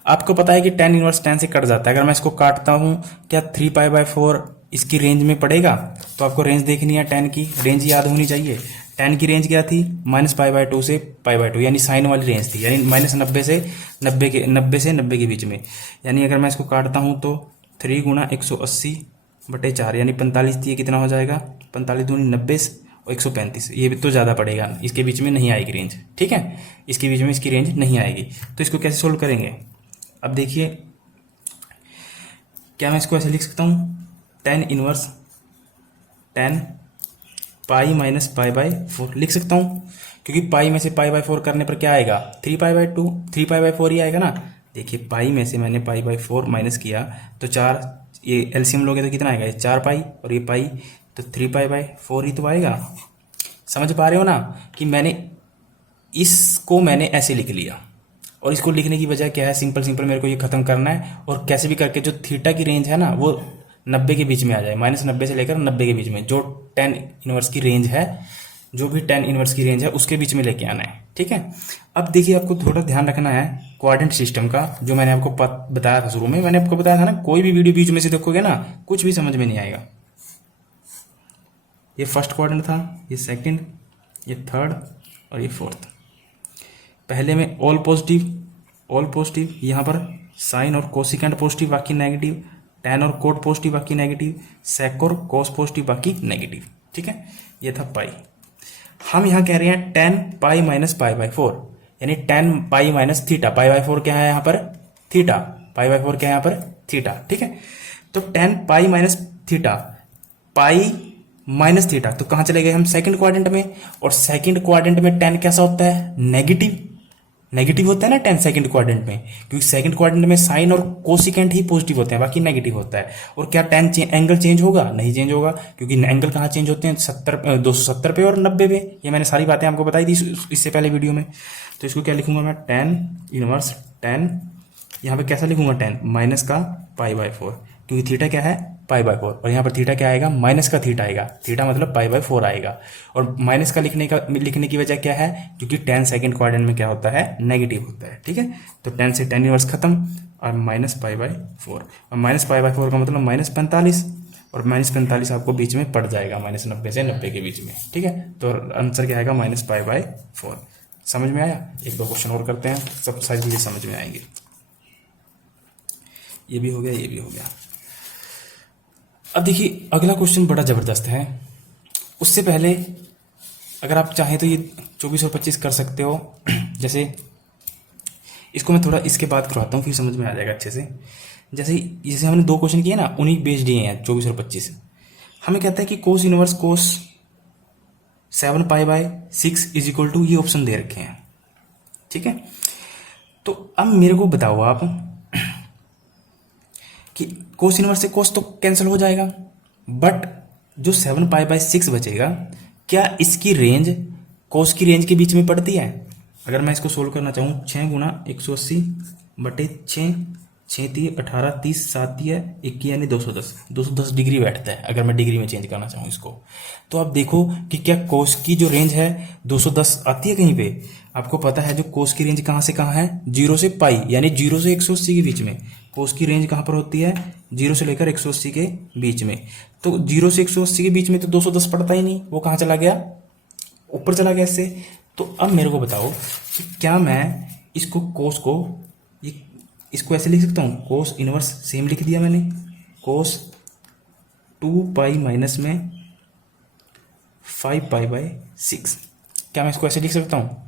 आपको पता है कि tan इनवर्स tan से कट जाता है। अगर मैं इसको काटता हूं, क्या 3π/4 इसकी रेंज में पड़ेगा? तो आपको रेंज देखनी है, tan की रेंज याद होनी चाहिए। tan की रेंज क्या थी? -π/2 से π/2, यानी साइन वाली रेंज थी, यानी -90 से 90 के बीच में। यानी अगर मैं इसको काटता हूं तो 3 × 180/4, यानी 45 थी, कितना हो जाएगा? 45 दूनी 90 और 135। ये तो ज़्यादा पड़ेगा, इसके बीच में नहीं आएगी रेंज, ठीक है। इसके बीच में इसकी रेंज नहीं आएगी। तो इसको कैसे सोल्व करेंगे? अब देखिए, क्या मैं इसको ऐसे लिख सकता हूँ? tan inverse tan pi minus pi by 4 लिख सकता हूँ, क्योंकि पाई में से पाई बाय 4 करने पर क्या आएगा, 3 पाई बाय 2, 3 पाई बाय 4 ही आएगा ना। देखिए पाई में से मैंने पाई बाय 4 माइनस किया तो 4, ये एलसीएम लोगे तो कितना आएगा, ये 4 पाई और ये पाई, तो 3 पाई बाय 4 ही तो आएगा। समझ पा रहे हो ना कि मैंने ऐसे लिख लिया, और इसको लिखने की वजह क्या है, सिंपल सिंपल मेरे को ये खत्म करना है, और कैसे भी करके जो थीटा की रेंज है ना वो 90 के बीच में आ जाए, -90 से लेकर 90 के बीच में, जो tan इनवर्स की रेंज है, जो भी tan इनवर्स की रेंज है उसके बीच में लेके आना है। ठीक है, अब देखिए आपको थोड़ा ध्यान रखना है क्वाड्रेंट सिस्टम का, जो मैंने आपको बताया था शुरू में, मैंने आपको बताया था ना, कोई भी वीडियो बीच में से देखोगे ना कुछ भी समझ में नहीं आएगा। ये फर्स्ट क्वाड्रेंट था, ये सेकंड, ये थर्ड और ये फोर्थ। पहले में ऑल पॉजिटिव, यहाँ पर साइन और कोसिकेंट पॉजिटिव बाकी नेगेटिव, tan और कोट पॉजिटिव बाकी नेगेटिव, सेक और कोस पॉजिटिव बाकी नेगेटिव। ठीक है, ये था पाई। हम यहाँ कह रहे हैं tan pi minus pi by 4, यानी tan pi minus theta, pi by 4 क्या है यहाँ पर, थीटा, पाई बाय 4 क्या है यहाँ पर, थीटा। ठीक है, तो tan pi minus theta, pi minus theta, तो कहाँ चले गए हम, सेकंड क्वाड्रेंट में, और सेकंड क्वाड्रेंट में tan कैसा होता है, नेगेटिव होता है ना tan सेकंड क्वाड्रेंट में, क्योंकि सेकंड क्वाड्रेंट में साइन और कोसिकेंट ही पॉजिटिव होते हैं, बाकी नेगेटिव होता है। और क्या tan एंगल चेंज होगा, नहीं चेंज होगा, क्योंकि एंगल कहाँ चेंज होते हैं, 270 पे और 90 पे। ये मैंने सारी बातें आपको बताई थी इससे पहले वीडियो में। तो इसको क्या लिखूंगा मैं, tan इनवर्स tan, यहाँ पे कैसा लिखूंगा, tan माइनस का पाई बाय 4, क्योंकि थीटा क्या है, पाई बाय 4, और यहाँ पर थीटा क्या आएगा, माइनस का थीटा आएगा, थीटा मतलब पाई बाय 4 आएगा। और माइनस का लिखने की वजह क्या है, क्योंकि tan सेकंड क्वाड्रेंट में क्या होता है, नेगेटिव होता है। ठीक है, तो tan से tan इनवर्स खत्म, और माइनस पाई बाय 4, और माइनस पाई बाय 4 का मतलब -45, और -45 आपको बीच में पड़ जाएगा, -90 से 90 के बीच में। ठीक है, तो आंसर क्या आएगा, -पाई/4। समझ में आया? एक दो क्वेश्चन और करते हैं, सब सारी चीजें समझ में आएंगी। ये भी हो गया, ये भी हो गया। अब देखिए अगला क्वेश्चन बड़ा जबरदस्त है। उससे पहले अगर आप चाहें तो ये 24 और 25 कर सकते हो। जैसे इसको मैं थोड़ा इसके बाद करवाता हूँ, फिर समझ में आ जाएगा अच्छे से। जैसे हमने दो क्वेश्चन किए ना, उन्हीं बेस्ड दिए हैं 24 और 25। हमें कहता है कि कोस इनवर्स कोस 7 पाई/6 इज इक्वल टू, ये ऑप्शन दे रखे हैं। ठीक है, तो अब मेरे को बताओ आप कि कोस इनवर्स से कोस तो कैंसिल हो जाएगा, बट जो 7 पाई/6 बचेगा, क्या इसकी रेंज कोस की रेंज के बीच में पड़ती है? अगर मैं इसको सोल्व करना चाहूँ, 6 गुना 180/6, 6 × 18, 30, 7 है 21 यानी 210 डिग्री बैठता है। अगर मैं डिग्री में चेंज करना चाहूँ इसको, तो आप देखो कि क्या कोस की जो रेंज है 210 आती है कहीं पे? आपको पता है जो कोस की रेंज कहाँ से कहाँ है, 0 से पाई, यानी 0 से 180 के बीच में कोस की रेंज कहाँ पर होती है, 0 से लेकर 180 के बीच में। तो 0 से 180 के बीच में तो 210 पड़ता ही नहीं, वो कहाँ चला गया, ऊपर चला गया इससे। तो अब मेरे को बताओ कि क्या मैं इसको कोस को इसको ऐसे लिख सकता हूँ, कोस इनवर्स सेम लिख दिया मैंने, कोस 2 पाई माइनस में 5 पाई/6। क्या मैं इसको ऐसे लिख सकता हूँ?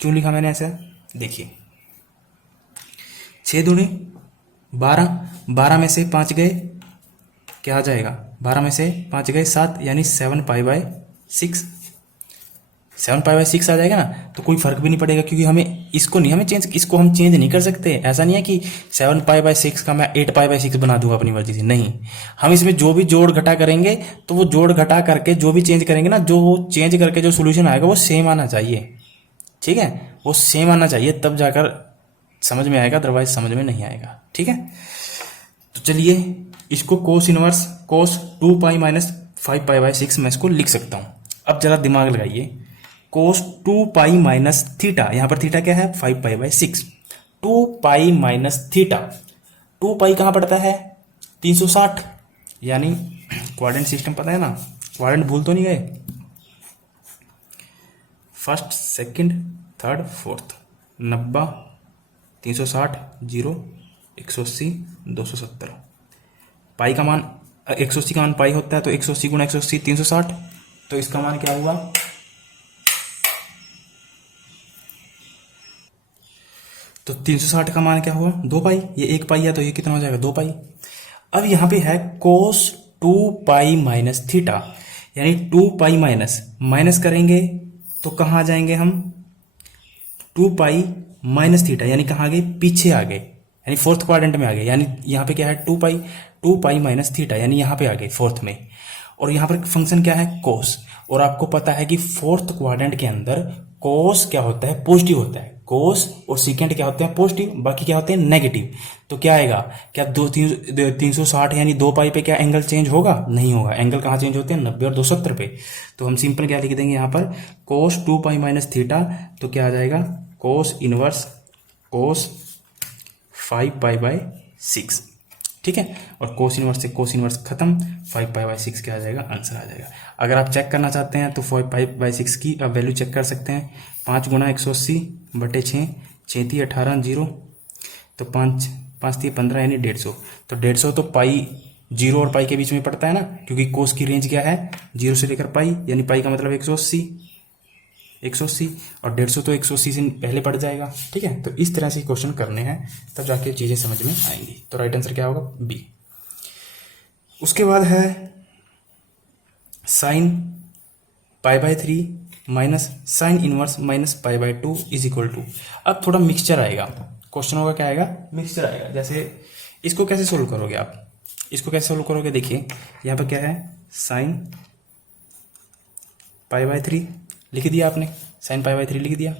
क्यों लिखा मैंने ऐसा? देखिए 6 दूनी 12, 12 में से 5 गए, क्या आ जाएगा, 12 में से 5 गए 7, यानी 7 पाई/6, 7 पाई/6 आ जाएगा ना। तो कोई फर्क भी नहीं पड़ेगा, क्योंकि इसको हम चेंज नहीं कर सकते। ऐसा नहीं है कि 7 पाई/6 का मैं 8 पाई/6 बना दूंगा अपनी मर्जी से, नहीं। हम इसमें जो भी जोड़ घटा करेंगे, तो वो जोड़ घटा करके जो भी चेंज करेंगे ना, जो चेंज करके जो सोल्यूशन आएगा वो सेम आना चाहिए। ठीक है, वो सेम आना चाहिए, तब जाकर समझ में आएगा, अदरवाइज समझ में नहीं आएगा। ठीक है, तो चलिए इसको कोस इनवर्स कोस 2 पाई माइनस 5 पाई/6 मैं इसको लिख सकता हूं। अब जरा दिमाग लगाइए, कोस 2 पाई माइनस थीटा, यहां पर थीटा क्या है, 5 पाई/6, 2 पाई माइनस थीटा, 2 पाई कहां पड़ता है, 360, यानी क्वाड्रेंट सिस्टम पता है ना, क्वाड्रेंट भूल तो नहीं गए, फर्स्ट सेकंड थर्ड फोर्थ, 90, 360, 0, 180, 270। पाई का मान 180 का मान पाई होता है, तो 180 गुणा 180 360, तो इसका मान क्या हुआ, तो 360 का मान क्या हुआ, 2 पाई। ये 1 पाई है तो ये कितना हो जाएगा, 2 पाई। अब यहां पे है कोस 2 पाई माइनस थीटा, यानी 2 पाई माइनस माइनस करेंगे तो कहाँ आ जाएंगे हम, 2 पाई माइनस थीटा, यानी कहाँ आ गए, पीछे आ गए, यानी फोर्थ क्वाड्रेंट में आ गए। यानी यहाँ पे क्या है, 2 पाई माइनस थीटा, यानी यहाँ पे आ गए फोर्थ में। और यहाँ पर फंक्शन क्या है, कोस। और आपको पता है कि फोर्थ क्वाड्रेंट के अंदर कोस क्या होता है, पॉजिटिव होता है। कोस और सीकेंट क्या होते हैं, पॉजिटिव, बाकी क्या होते हैं, नेगेटिव। तो क्या आएगा, क्या 360 यानी 2 पाई पे क्या एंगल चेंज होगा, नहीं होगा। एंगल कहाँ चेंज होते हैं, 90 और 270 पे। तो हम सिंपल क्या लिख देंगे यहाँ पर, कोस 2 पाई माइनस थीटा, तो क्या आ जाएगा, कोस इनवर्स कोस 5 पाई/6। ठीक है, और कोस इनवर्स से कोस इनवर्स खत्म, 5 पाई/6 क्या आ जाएगा, आंसर आ जाएगा। अगर आप चेक करना चाहते हैं तो 5 पाई/6 की आप वैल्यू चेक कर सकते हैं। 5 गुना 180/6, 6 18 0, तो 5 15 यानी 150। तो 150 तो पाई, जीरो और पाई के बीच में पड़ता है ना, क्योंकि कोस की रेंज क्या है, 0 से लेकर पाई, यानी पाई का मतलब 180, और 150 तो 180 से पहले पड़ जाएगा। ठीक है, तो इस तरह से क्वेश्चन करने हैं, तब जाके चीज़ें समझ में आएंगी। तो राइट आंसर क्या होगा, बी। उसके बाद है sine π/3 minus sine inverse minus π/2 is equal to. अब थोड़ा मिक्सचर आएगा, क्वेश्चन होगा क्या आएगा, मिक्सचर आएगा। जैसे इसको कैसे सोल्व करोगे आप, इसको कैसे सोल्व करोगे, देखिए यहाँ पर क्या है, साइन π/3 लिख दिया आपने, साइन π/3 लिख दिया,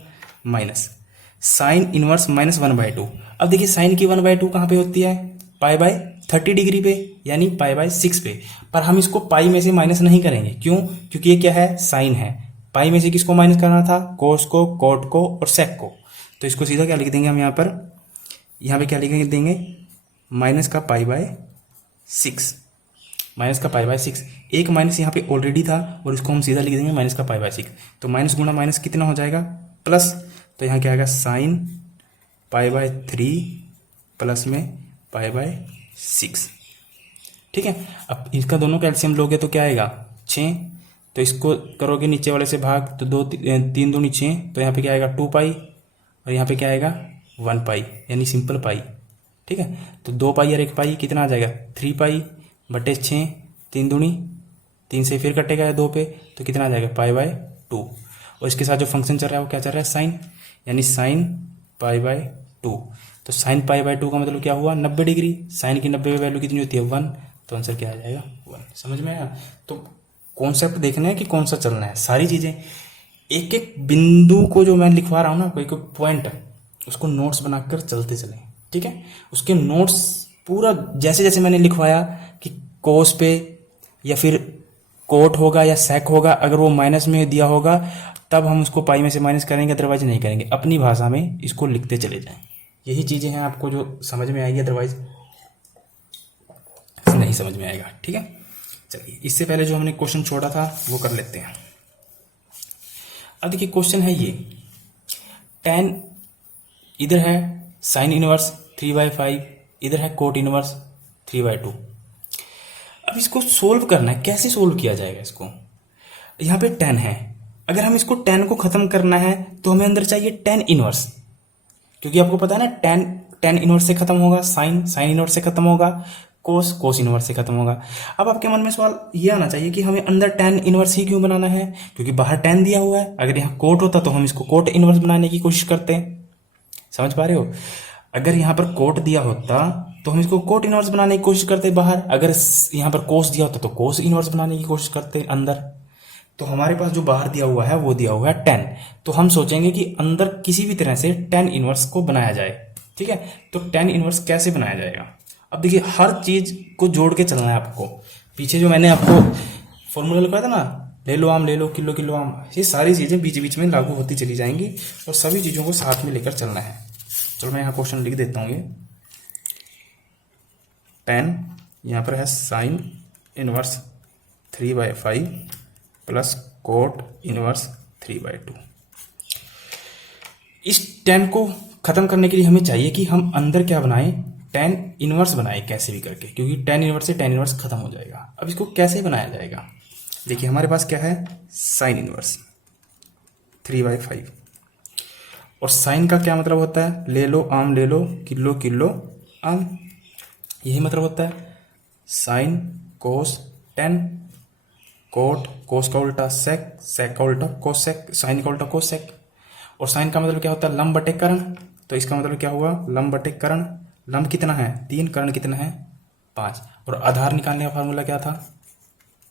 माइनस साइन इनवर्स माइनस 1/2। अब देखिए साइन की 1/2 कहाँ पे होती है, π/30 डिग्री पे, यानी π/6 पे। पर हम इसको पाई में से माइनस नहीं करेंगे, क्यों, क्योंकि ये क्या है, साइन है। पाई में से किसको माइनस करना था, कोस को, कॉट को और सेक को। तो इसको सीधा क्या लिख देंगे हम यहाँ पर, यहाँ पे क्या लिख देंगे, माइनस का π/6, माइनस का π/6। एक माइनस यहाँ पे ऑलरेडी था और इसको हम सीधा लिख देंगे माइनस का π/6। तो माइनस गुना माइनस कितना हो जाएगा, प्लस। तो यहाँ क्या आएगा, साइन π/3 प्लस में π/6। ठीक है, अब इसका दोनों का एलसीएम लोगे तो क्या आएगा, 6। तो इसको करोगे नीचे वाले से भाग, तो 3 दूनी 6, तो यहाँ पे क्या आएगा 2 पाई, और यहाँ पे क्या आएगा 1 पाई, यानी सिंपल पाई। ठीक है, तो 2 पाई और 1 पाई कितना आ जाएगा, 3 पाई/6, 3 दूनी 3 से फिर कटेगा 2 पे, तो कितना आ जाएगा π/2। और इसके साथ जो फंक्शन चल रहा है वो क्या चल रहा है, साइन, यानी साइन π/2। तो साइन π/2 का मतलब क्या हुआ, 90 डिग्री। साइन की 90 वैल्यू कितनी होती है, 1। तो आंसर क्या आ जाएगा, 1। समझ में आया। तो कॉन्सेप्ट देखना है कि कौन सा चलना है, सारी चीज़ें एक एक बिंदु को जो मैं लिखवा रहा हूँ ना, कोई कोई पॉइंट, उसको नोट्स बनाकर चलते चलें। ठीक है, उसके नोट्स पूरा जैसे जैसे मैंने लिखवाया कि कोस पे या फिर कोट होगा या सेक होगा, अगर वो माइनस में दिया होगा तब हम उसको पाई में से माइनस करेंगे, अदरवाइज नहीं करेंगे। अपनी भाषा में इसको लिखते चले जाएं। यही चीज़ें हैं आपको जो समझ में आएगी, अदरवाइज नहीं समझ में आएगा। ठीक है, चलिए इससे पहले जो हमने क्वेश्चन छोड़ा था वो कर लेते हैं। अब देखिए क्वेश्चन है ये, tan इधर है साइन इनवर्स 3/5, इधर है कोट इनवर्स 3/2। अब इसको सोल्व करना है, कैसे सोल्व किया जाएगा इसको। यहाँ पे tan है, अगर हम इसको tan को खत्म करना है तो हमें अंदर चाहिए tan इनवर्स, क्योंकि आपको पता है ना tan इनवर्स से खत्म होगा, साइन इनवर्स से खत्म होगा, कोस इनवर्स से खत्म होगा। अब आपके मन में सवाल ये आना चाहिए कि हमें अंदर tan इनवर्स ही क्यों बनाना है, क्योंकि बाहर tan दिया हुआ है। अगर यहाँ कोट होता तो हम इसको कोट इनवर्स बनाने की कोशिश करते हैं। समझ पा रहे हो, अगर यहाँ पर कोट दिया होता तो हम इसको कोट इनवर्स बनाने की कोशिश करते बाहर, अगर यहाँ पर कोस दिया होता तो कोस इनवर्स बनाने की कोशिश करते अंदर। तो हमारे पास जो बाहर दिया हुआ है वो दिया हुआ है tan, तो हम सोचेंगे कि अंदर किसी भी तरह से tan इनवर्स को बनाया जाए। ठीक है, तो tan इनवर्स कैसे बनाया जाएगा। अब देखिए हर चीज को जोड़ के चलना है आपको। पीछे जो मैंने आपको फॉर्मूला लिखा था ना, ले लो आम ले लो, किलो किलो आम, ये सारी चीजें बीच बीच में लागू होती चली जाएंगी और सभी चीजों को साथ में लेकर चलना है। चलो मैं यहाँ क्वेश्चन लिख देता हूँ। ये tan, यहाँ पर है sine inverse 3/5 plus cot inverse 3/2। इस tan को खत्म करने के लिए हमें चाहिए कि हम अंदर क्या बनाएं, tan इनवर्स बनाए कैसे भी करके, क्योंकि tan इनवर्स से tan इनवर्स खत्म हो जाएगा। अब इसको कैसे बनाया जाएगा, देखिए हमारे पास क्या है, साइन इनवर्स 3/5, और साइन का क्या मतलब होता है, ले लो आम ले लो, किलो किलो आम, यही मतलब होता है। साइन कोस tan, कोट, कोस का उल्टा सेक, सेक का उल्टा कोसेक, साइन का उल्टा कोसेक। और साइन का मतलब क्या होता है, लंब बटे कर्ण। तो इसका मतलब क्या हुआ, लंब बटे कर्ण। लंब कितना है 3, कर्ण कितना है 5। और आधार निकालने का फार्मूला क्या था,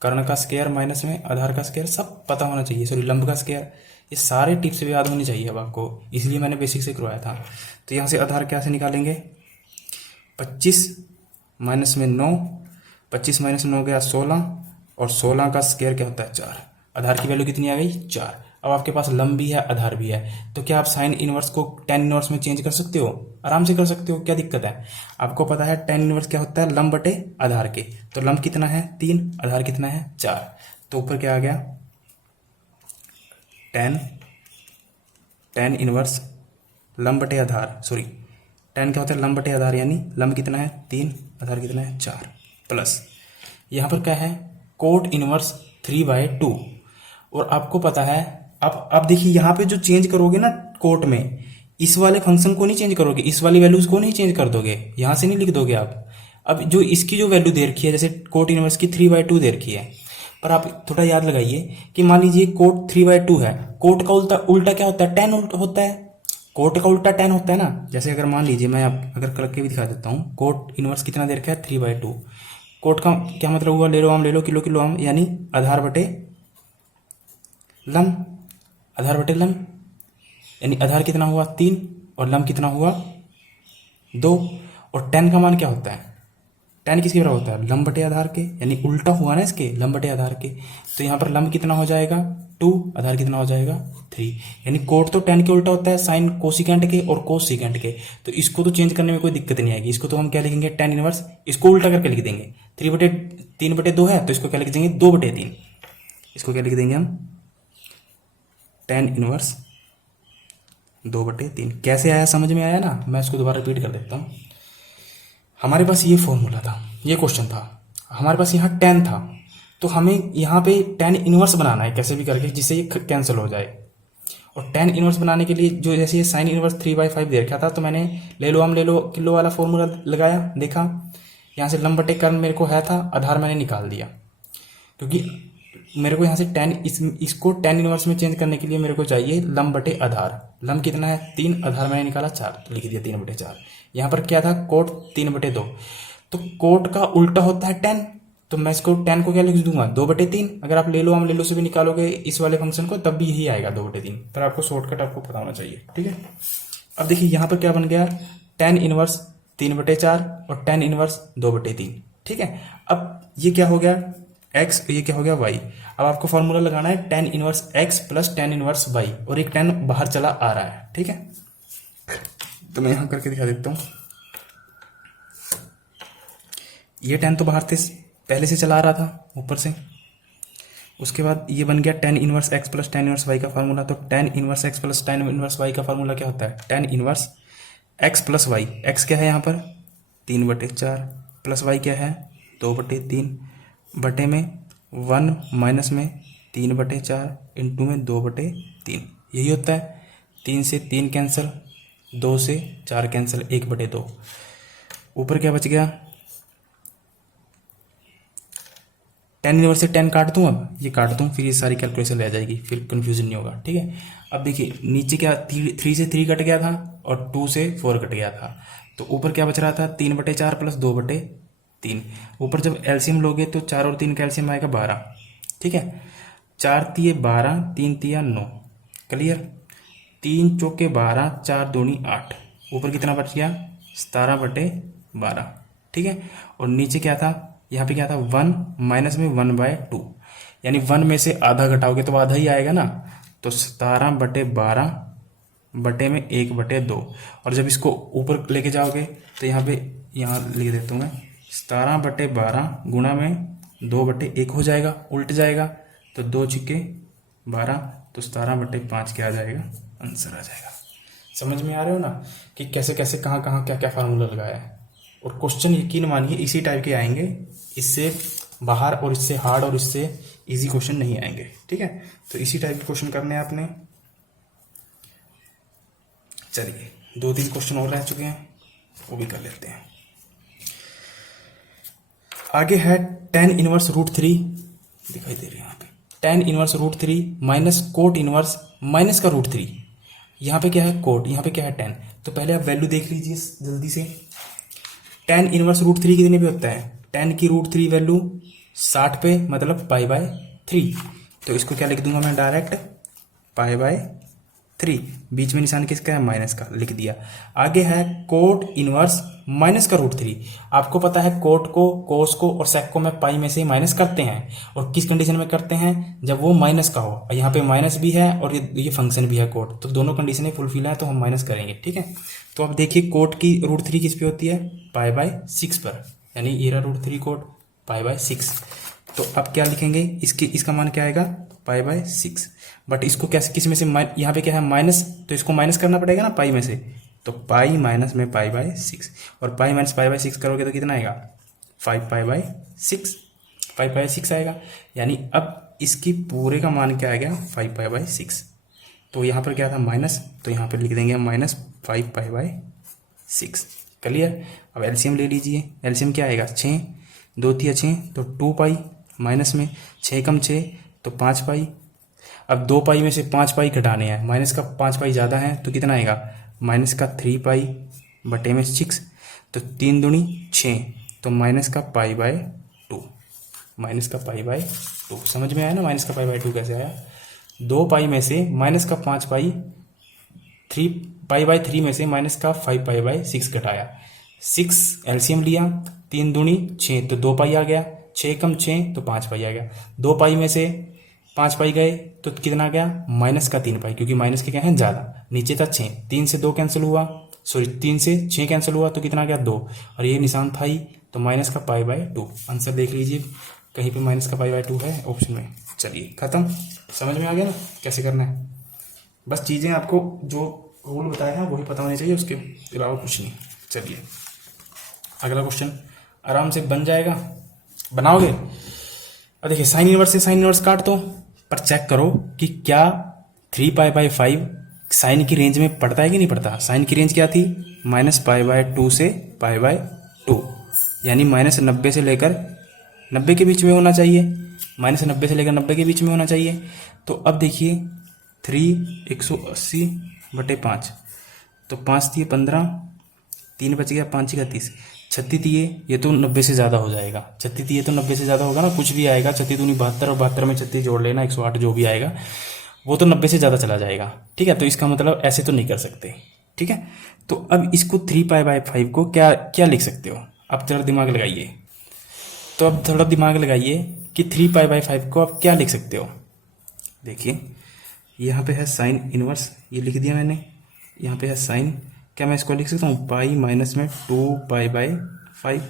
कर्ण का स्क्वायर माइनस में आधार का स्क्वायर। सब पता होना चाहिए, सॉरी लंब का स्क्वायर। ये सारे टिप्स भी याद होनी चाहिए अब आपको, इसलिए मैंने बेसिक से करवाया था। तो यहाँ से आधार क्या से निकालेंगे, 25 माइनस में 9, 25 माइनस 9 गया 16, और 16 का स्क्वायर क्या होता है 4। आधार की वैल्यू कितनी आ गई 4। अब आपके पास लंब भी है आधार भी है, तो क्या आप साइन इनवर्स को टेन इनवर्स में चेंज कर सकते हो, आराम से कर सकते हो, क्या दिक्कत है। आपको पता है टेन इनवर्स क्या होता है, लंब बटे आधार के। तो लंब कितना है 3, आधार कितना है 4। तो ऊपर क्या आ गया, टेन इनवर्स लंब बटे आधार, सॉरी टेन क्या होता है, लंब बटे आधार, यानी लंब कितना है 3, आधार कितना है 4, प्लस यहाँ पर क्या है कोट इनवर्स 3/2। और आपको पता है, अब देखिए यहाँ पे जो चेंज करोगे ना कोट में, इस वाले फंक्शन को नहीं चेंज करोगे, इस वाली वैल्यूज को नहीं चेंज कर दोगे, यहाँ से नहीं लिख दोगे आप। अब जो इसकी जो वैल्यू दे रखी है, जैसे कोट इनवर्स की 3/2 दे रखी है, पर आप थोड़ा याद लगाइए कि मान लीजिए कोट 3/2 है, कोट का उल्टा उल्टा क्या होता है, टेन होता है। कोट का उल्टा टेन होता है ना। जैसे अगर मान लीजिए मैं अगर करके भी दिखा देता हूँ, कोट इनवर्स कितना दे रखा है 3/2। कोट का क्या मतलब हुआ, ले लो आम ले लो, किलो किलो आम, यानी आधार बटे लंब, आधार बटे लंब, यानी आधार कितना हुआ 3 और लंब कितना हुआ 2। और टेन का मान क्या होता है, टेन किसके बराबर होता है, लंब बटे आधार के, यानी उल्टा हुआ ना इसके, लंब बटे आधार के। तो यहाँ पर लंब कितना हो जाएगा 2, आधार कितना हो जाएगा 3। यानी कोट तो टेन के उल्टा होता है, साइन कोसिकेंट के और कोस सिकेंट के। तो इसको तो चेंज करने में कोई दिक्कत नहीं आएगी। इसको तो हम क्या लिखेंगे, टेन इनवर्स, इसको उल्टा करके लिख देंगे। 3/2 है, तो इसको क्या लिख देंगे 2/3। इसको क्या लिख देंगे हम, टेन इनवर्स 2/3। कैसे आया, समझ में आया ना। मैं इसको दोबारा रिपीट कर देता हूँ। हमारे पास ये फॉर्मूला था, ये क्वेश्चन था, हमारे पास यहाँ टेन था, तो हमें यहाँ पे टेन इनवर्स बनाना है कैसे भी करके, जिससे ये कैंसिल हो जाए। और टेन इनवर्स बनाने के लिए जो जैसे ये साइन इनवर्स 3/5 दे रखा था, तो मैंने ले लो हम ले लो किलो वाला फॉर्मूला लगाया, देखा यहाँ से लंब बटे कर्ण मेरे को है था, आधार मैंने निकाल दिया, क्योंकि मेरे को यहाँ से टेन इसको टेन इनवर्स में चेंज करने के लिए मेरे को चाहिए लंब बटे आधार। लंब कितना है 3, आधार मैंने निकाला 4, तो लिख दिया 3/4। यहाँ पर क्या था कोट 3/2, तो कोट का उल्टा होता है टेन, तो मैं इसको टेन को क्या लिख दूंगा 2/3। अगर आप ले लो हम ले लो से भी निकालोगे इस वाले फंक्शन को, तब भी यही आएगा 2/3। पर आपको शॉर्टकट आपको पता होना चाहिए, ठीक है। अब देखिए यहाँ पर क्या बन गया, टेन इनवर्स 3/4 और टेन इनवर्स 2/3, ठीक है। अब ये क्या हो गया x, ये क्या हो गया y। अब आपको फॉर्मूला लगाना है tan inverse x plus tan inverse y, और एक टेन बाहर चला आ रहा है, ठीक है। तो मैं यहां करके दिखा देता हूं, ये टेन तो बाहर थे पहले से चला आ रहा था ऊपर से। उसके बाद ये बन गया ten inverse x plus tan inverse y का फार्मूला। तो ten inverse x plus tan inverse y का फार्मूला क्या होता है, tan inverse x plus y। x क्या है यहाँ पर 3/4, प्लस y क्या है 2/3, बटे में 1 माइनस में 3/4 इंटू में 2/3, यही होता है। 3 से 3 कैंसिल, 2 से 4 कैंसिल, 1/2। ऊपर क्या बच गया, टेन इनवर्स से 10 काट दूं, अब ये काट दूं, फिर ये सारी कैलकुलेशन रह जाएगी, फिर कंफ्यूजन नहीं होगा, ठीक है। अब देखिए नीचे क्या 3 से 3 कट गया था और 2 से 4 कट गया था, तो ऊपर क्या बच रहा था 3/4 प्लस 2/3। ऊपर जब एलसीएम लोगे तो 4 और 3 का एलसीएम आएगा 12, ठीक है। 4 तिये 12, 3 तिया 9, क्लियर। 3 चौके 12, 4 दूनी 8, ऊपर कितना बच गया 17/12, ठीक है। और नीचे क्या था, यहाँ पे क्या था 1 माइनस में 1/2, यानी 1 में से आधा घटाओगे तो आधा ही आएगा ना, तो 17/12 बटे में 1/2। और जब इसको ऊपर लेके जाओगे तो यहाँ पे यहाँ लिख देता हूँ मैं 17/12 गुणा में 2/1 हो जाएगा, उल्ट जाएगा, तो 2 छिक्के 12, तो 17/5 क्या आ जाएगा, आंसर आ जाएगा। समझ में आ रहे हो ना कि कैसे कैसे कहाँ कहाँ क्या क्या फार्मूला लगाया है। और क्वेश्चन यकीन मानिए इसी टाइप के आएंगे, इससे बाहर और इससे हार्ड और इससे इजी क्वेश्चन नहीं आएंगे, ठीक है। तो इसी टाइप के क्वेश्चन करने हैं आपने। चलिए 2-3 क्वेश्चन और रह चुके हैं, वो भी कर लेते हैं। आगे है टेन इनवर्स √3 दिखाई दे रही है यहाँ पे, tan inverse √3 minus cot inverse minus का √3। यहाँ पे क्या है कोट, यहाँ पे क्या है tan। तो पहले आप वैल्यू देख लीजिए जल्दी से। tan इनवर्स √3 कितने पे होता है, tan की √3 वैल्यू 60 पे, मतलब π/3। तो इसको क्या लिख दूंगा मैं डायरेक्ट, π/3। बीच में निशान किसका है, माइनस का, लिख दिया। आगे है कोट इनवर्स माइनस का √3। आपको पता है कोट को, कोस को और सेक को मैं पाई में से माइनस करते हैं, और किस कंडीशन में करते हैं, जब वो माइनस का हो। यहाँ पे माइनस भी है और ये फंक्शन भी है कोट, तो दोनों कंडीशनें फुलफिल है तो हम माइनस करेंगे, ठीक है। तो अब देखिए कोट की √3 किस पे होती है, π/6 पर, यानी ये रहा √3 कोट π/6। तो अब क्या लिखेंगे, इसका मान क्या आएगा, π/6। बट इसको कैसे, किस में से, यहाँ पे क्या है माइनस, तो इसको माइनस करना पड़ेगा ना पाई में से, तो पाई माइनस में π/6, और पाई माइनस π/6 करोगे तो कितना आएगा, 5π/6, 5π/6 आएगा। यानी अब इसकी पूरे का मान क्या आ गया, 5π/6। तो यहाँ पर क्या था माइनस, तो यहाँ पर लिख देंगे माइनस 5π/6। क्लियर। अब एलसीएम ले लीजिए, एलसीएम क्या आएगा, 6 2 3 6, तो 2π माइनस में 6 कम 6 तो 5π। अब 2π में से 5π घटाने हैं, माइनस का 5π ज़्यादा है तो कितना आएगा, माइनस का 3π/6, तो 3 दूनी 6, तो माइनस का π/2, माइनस का π/2। समझ में आया ना माइनस का π/2 कैसे आया। 2π में से माइनस का 5π, 3π/3 में से माइनस का 5π/6 घटाया, 6 एलसीएम लिया, 3 दूनी 6, तो 2π आ गया, 6 कम 6 तो 5π आ गया। 2π में से 5π गए तो कितना आ गया, माइनस का 3π, क्योंकि माइनस के क्या है ज़्यादा, नीचे था 6, 3 से 2 कैंसिल हुआ, सॉरी 3 से 6 कैंसिल हुआ तो कितना आ गया 2, और ये निशान था ही, तो माइनस का π/2। आंसर देख लीजिए कहीं पे माइनस का π/2 है ऑप्शन में। चलिए खत्म, समझ में आ गया ना कैसे करना है। बस चीज़ें आपको जो रूल बताया है वही पता होनी चाहिए, उसके अलावा कुछ नहीं। चलिए अगला क्वेश्चन आराम से बन जाएगा, बनाओगे। अब देखिए साइन इनवर्स से साइन इनवर्स काट दो, पर चेक करो कि क्या 3π/5 साइन की रेंज में पड़ता है कि नहीं पड़ता। साइन की रेंज क्या थी, -π/2 से π/2, यानी -90 से लेकर 90 के बीच में होना चाहिए, -90 से लेकर 90 के बीच में होना चाहिए। तो अब देखिए 3 180/5, तो 5 दिए 15, 3 बच गया, 5 का 30, 36 दिए, ये तो 90 से ज़्यादा हो जाएगा। 36 दिए तो 90 से ज़्यादा होगा ना, कुछ भी आएगा, 36 दूनी 72, और 72 में 36 जोड़ लेना, 108 जो भी आएगा वो तो 90 से ज़्यादा चला जाएगा, ठीक है। तो इसका मतलब ऐसे तो नहीं कर सकते, ठीक है। तो अब इसको 3π/5 को क्या क्या लिख सकते हो, अब थोड़ा दिमाग लगाइए। तो अब थोड़ा दिमाग लगाइए कि 3π/5 को आप क्या लिख सकते हो। देखिए यहाँ पे है साइन इनवर्स, ये लिख दिया मैंने, यहाँ पे है साइन, क्या मैं इसको लिख सकता हूँ, पाई माइनस में 2π/5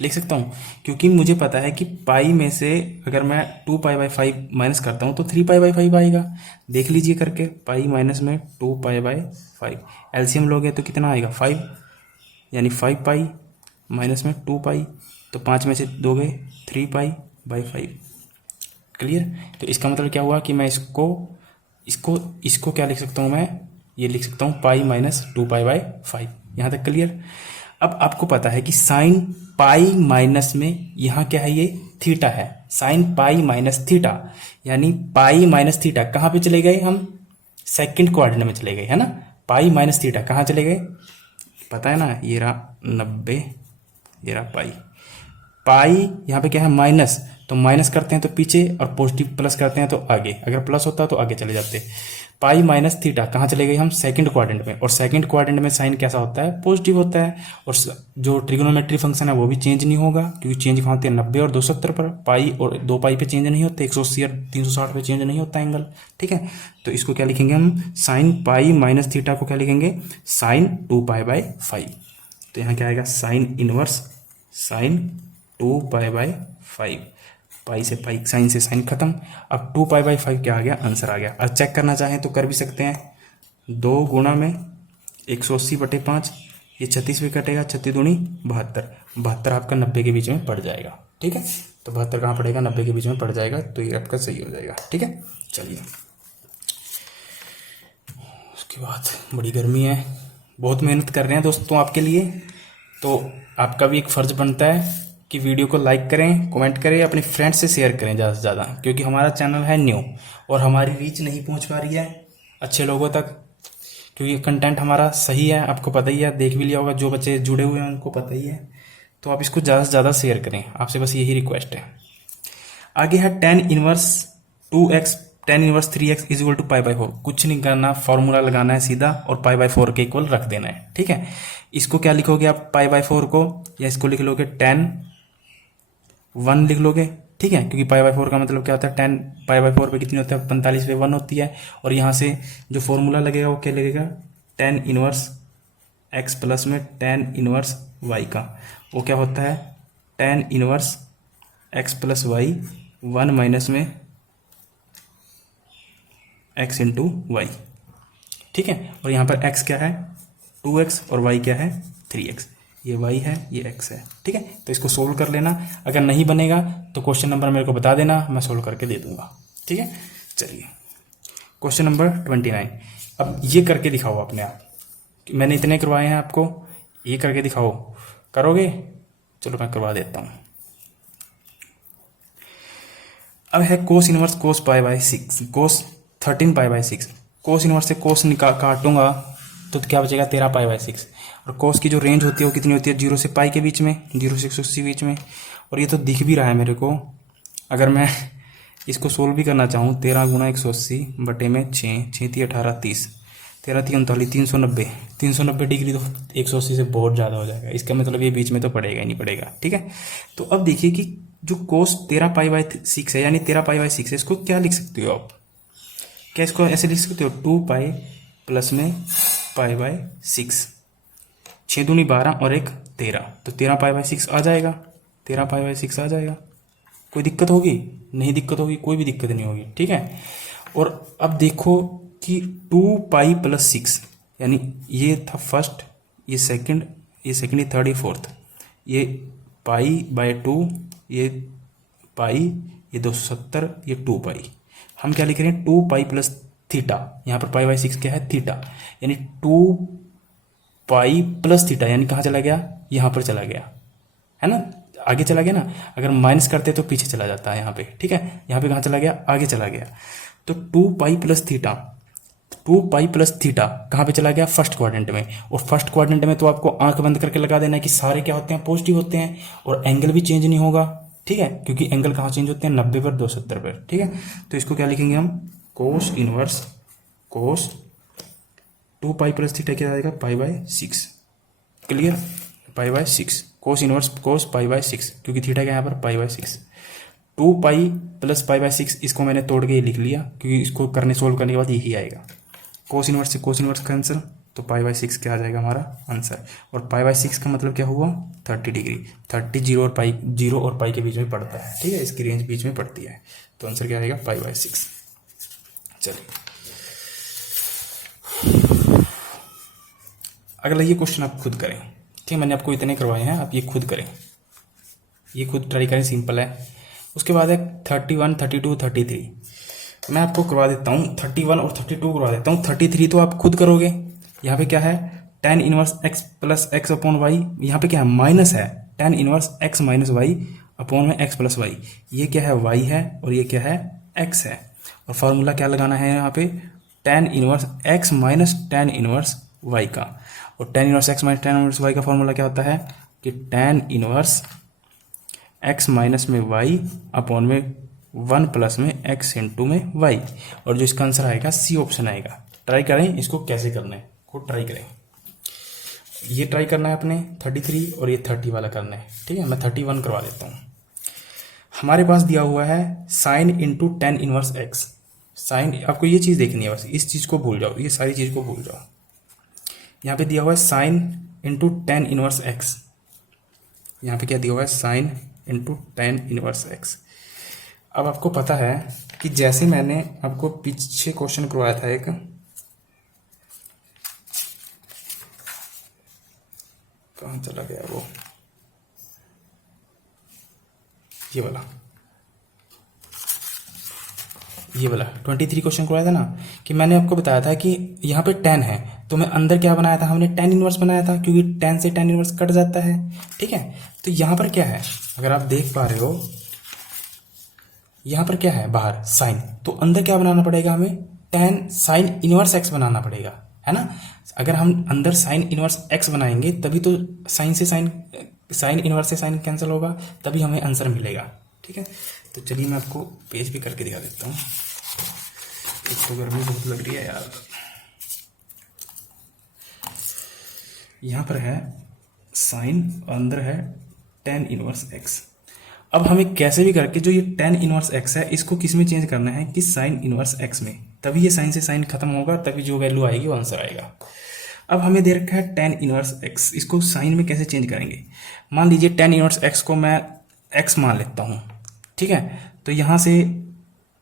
लिख सकता हूँ, क्योंकि मुझे पता है कि पाई में से अगर मैं 2π/5 माइनस करता हूँ तो 3π/5 आएगा। देख लीजिए करके, पाई माइनस में 2π/5, एलसीएम लोगे तो कितना आएगा 5, यानी 5π माइनस में 2π, तो 5 में से 2 गए 3π/5। क्लियर। तो इसका मतलब क्या हुआ कि मैं इसको क्या लिख सकता हूँ, मैं ये लिख सकता हूँ पाई माइनस 2π/5। यहाँ तक क्लियर। अब आपको पता है कि साइन पाई माइनस में यहाँ क्या है, ये थीटा है, साइन पाई माइनस थीटा, यानी पाई माइनस थीटा कहाँ पे चले गए हम, सेकंड क्वाड्रेंट में चले गए, है ना। पाई माइनस थीटा कहाँ चले गए, पता है ना, ये रहा 90, ये रहा पाई। पाई यहाँ पे क्या है माइनस, तो माइनस करते हैं तो पीछे, और पॉजिटिव प्लस करते हैं तो आगे, अगर प्लस होता तो आगे चले जाते। पाई माइनस थीटा कहाँ चले गए हम, सेकंड क्वाड्रेंट में, और सेकंड क्वाड्रेंट में साइन कैसा होता है, पॉजिटिव होता है, और जो ट्रिग्नोमेट्री फंक्शन है वो भी चेंज नहीं होगा, क्योंकि चेंज कहाँ होते हैं 90 और 270 पर, पाई और 2π पे चेंज नहीं होते, 180 और 360 पे चेंज नहीं होता एंगल, ठीक है। तो इसको क्या लिखेंगे हम, साइन पाई माइनस थीटा को क्या लिखेंगे, साइन 2π/5। तो यहाँ क्या आएगा, साइन इनवर्स साइन 2π/5, पाई से पाई, साइन से साइन खत्म। अब 2π/5 क्या आ गया, आंसर आ गया। अब चेक करना चाहें तो कर भी सकते हैं, 2 गुणा में 180/5, ये 36 भी कटेगा, 36 दूनी 72, 72 आपका 90 के बीच में पड़ जाएगा, ठीक है। तो 72 कहाँ पड़ेगा, 90 के बीच में पड़ जाएगा, तो ये आपका सही हो जाएगा, ठीक है। चलिए उसके बाद, बड़ी गर्मी है, बहुत मेहनत कर रहे हैं दोस्तों आपके लिए, तो आपका भी एक फर्ज बनता है कि वीडियो को लाइक करें, कमेंट करें, अपने फ्रेंड्स से शेयर करें ज़्यादा से ज़्यादा, क्योंकि हमारा चैनल है न्यू और हमारी रीच नहीं पहुंच पा रही है अच्छे लोगों तक, क्योंकि कंटेंट हमारा सही है, आपको पता ही है, देख भी लिया होगा, जो बच्चे जुड़े हुए हैं उनको पता ही है। तो आप इसको ज़्यादा से ज़्यादा शेयर करें, आपसे बस यही रिक्वेस्ट है। आगे है tan inverse 2x tan inverse 3x is equal to π/4। कुछ नहीं करना, फॉर्मूला लगाना है सीधा और π/4 के इक्वल रख देना है, ठीक है। इसको क्या लिखोगे आप π/4 को, या इसको लिख लोगे tan 1 लिख लोगे, ठीक है, क्योंकि π/4 का मतलब क्या होता है, tan π/4 पे कितनी होता है, 45 पे 1 होती है। और यहाँ से जो फॉर्मूला लगेगा वो क्या लगेगा, tan इनवर्स x प्लस में tan इनवर्स y का, वो क्या होता है, tan inverse x plus y 1 minus में x इंटू वाई, ठीक है। और यहाँ पर x क्या है 2x और y क्या है 3x, ये y है ये x है, ठीक है। तो इसको सोल्व कर लेना, अगर नहीं बनेगा तो क्वेश्चन नंबर मेरे को बता देना, मैं सोल्व करके दे दूंगा, ठीक है। चलिए क्वेश्चन नंबर 29। अब ये करके दिखाओ अपने आप, मैंने इतने करवाए हैं आपको, ये करके दिखाओ, करोगे, चलो मैं करवा देता हूँ। अब है कोस इनवर्स कोस π/6, कोस 13 π/6, कोस इनवर्स से कोस काटूंगा तो क्या बचेगा 13 π/6। और कोस की जो रेंज होती है वो कितनी होती है, 0 से पाई के बीच में, 0 से 180 बीच में। और ये तो दिख भी रहा है मेरे को, अगर मैं इसको सोल्व भी करना चाहूँ, 13 गुना 180 बटे में 6, 6 × 18 30, 13 × 39 390, 390 डिग्री तो 180 से बहुत ज़्यादा हो जाएगा, इसका मतलब ये बीच में तो पड़ेगा ही नहीं पड़ेगा, ठीक है। तो अब देखिए कि जो कोस 13 π/6 है, यानी 13 π/6 है, इसको क्या लिख सकते हो आप, क्या इसको ऐसे लिख सकते हो, 2 प्लस में π/6, 6 दूनी 12 और 1 13, तो 13 π/6 आ जाएगा, 13 π/6 आ जाएगा। कोई दिक्कत होगी, नहीं दिक्कत होगी, कोई भी दिक्कत नहीं होगी, ठीक है। और अब देखो कि 2 + 6, यानी ये था फर्स्ट, ये सेकंड, ये थर्ड, ये फोर्थ, ये π/2, ये पाई, ये 270, ये 2 हम क्या लिख रहे हैं 2 + थीटा, यहाँ पर π/6 क्या है थीटा, यानी 2 + थीटा, यानी कहाँ चला गया, यहाँ पर चला गया है ना, आगे चला गया ना, अगर माइनस करते तो पीछे चला जाता है यहाँ पे, ठीक है। यहाँ पे कहाँ चला गया, आगे चला गया। तो 2 + थीटा, 2 + थीटा कहाँ पे चला गया, फर्स्ट क्वाड्रेंट में। और फर्स्ट क्वाड्रेंट में तो आपको आंख बंद करके लगा देना है कि सारे क्या होते हैं, पॉजिटिव होते हैं, और एंगल भी चेंज नहीं होगा, ठीक है, क्योंकि एंगल कहाँ चेंज होते हैं, 90 पर 270 पर, ठीक है। तो इसको क्या लिखेंगे हम, कोस इनवर्स कोस 2 + थीटा क्या आएगा, π/6, क्लियर, π/6, कोस इनवर्स कोस π/6, क्योंकि थीटा का यहाँ पर π/6, 2 + π/6, इसको मैंने तोड़ के लिख लिया, क्योंकि इसको करने सोल्व करने के बाद यही आएगा, कोस इनवर्स से कोस इनवर्स का आंसर, तो π/6 क्या आ जाएगा हमारा आंसर। और π/6 का मतलब क्या हुआ, 30 डिग्री, 30 0 और पाई के बीच में पड़ता है, ठीक है, इसकी रेंज बीच में पड़ती है, तो आंसर क्या आएगा π/6। चलिए अगला ये क्वेश्चन आप खुद करें, ठीक है, मैंने आपको इतने करवाए हैं, आप ये खुद करें, ये खुद ट्राई करें, सिंपल है। उसके बाद है 31, 32, 33, मैं आपको करवा देता हूँ 31 और 32 करवा देता हूँ। 33 तो आप खुद करोगे, यहाँ पे क्या है tan inverse x plus x upon y, यहाँ पे क्या है माइनस है tan inverse x minus y upon में x प्लस वाई, ये क्या है y है और ये क्या है x है। और फार्मूला क्या लगाना है यहाँ पे, tan inverse x minus tan inverse y का। और tan inverse x minus tan inverse y का फार्मूला क्या होता है कि tan इनवर्स x माइनस में y अपॉन में 1 प्लस में x इंटू में y। और जो इसका आंसर आएगा सी ऑप्शन आएगा। ट्राई करें इसको कैसे करना है, को ट्राई करें। ये ट्राई करना है अपने 33 और ये 30 वाला करना है, ठीक है। मैं 31 करवा देता हूँ। हमारे पास दिया हुआ है sine into tan inverse x. Sine, आपको ये चीज़ देखनी है, बस इस चीज़ को भूल जाओ, ये सारी चीज़ को भूल जाओ। यहाँ पे दिया हुआ है sine into tan inverse x, यहाँ पे क्या दिया हुआ है sine into tan inverse x. अब आपको पता है कि जैसे मैंने आपको पीछे क्वेश्चन करवाया था एक, कहाँ चला गया वो, ये वाला, ये वाला 23 क्वेश्चन करवाया था ना, कि मैंने आपको बताया था कि यहाँ पे 10 है, तो मैं अंदर क्या बनाया था, हमने tan इनवर्स बनाया था, क्योंकि 10 से tan इनवर्स कट जाता है। ठीक है, तो यहाँ पर क्या है, अगर आप देख पा रहे हो, यहाँ पर क्या है बाहर साइन, तो अंदर क्या बनाना पड़ेगा हमें, tan साइन इनवर्स x बनाना पड़ेगा, है ना। अगर हम अंदर साइन इनवर्स x बनाएंगे तभी तो साइन से साइन इनवर्स से साइन कैंसिल होगा, तभी हमें आंसर मिलेगा। ठीक है, तो चलिए मैं आपको पेज भी करके दिखा देता हूँ। एक तो गर्मी बहुत लग रही है यार। यहाँ पर है साइन, अंदर है tan इनवर्स x। अब हमें कैसे भी करके जो ये tan इनवर्स x है इसको किस में चेंज करना है, कि साइन इनवर्स x में, तभी ये साइन से साइन खत्म होगा, तभी जो वैल्यू आएगी वो आंसर आएगा। अब हमें दे रखा है tan इनवर्स x, इसको साइन में कैसे चेंज करेंगे। मान लीजिए tan इनवर्स x को मैं x मान लेता हूँ। ठीक है, तो यहाँ से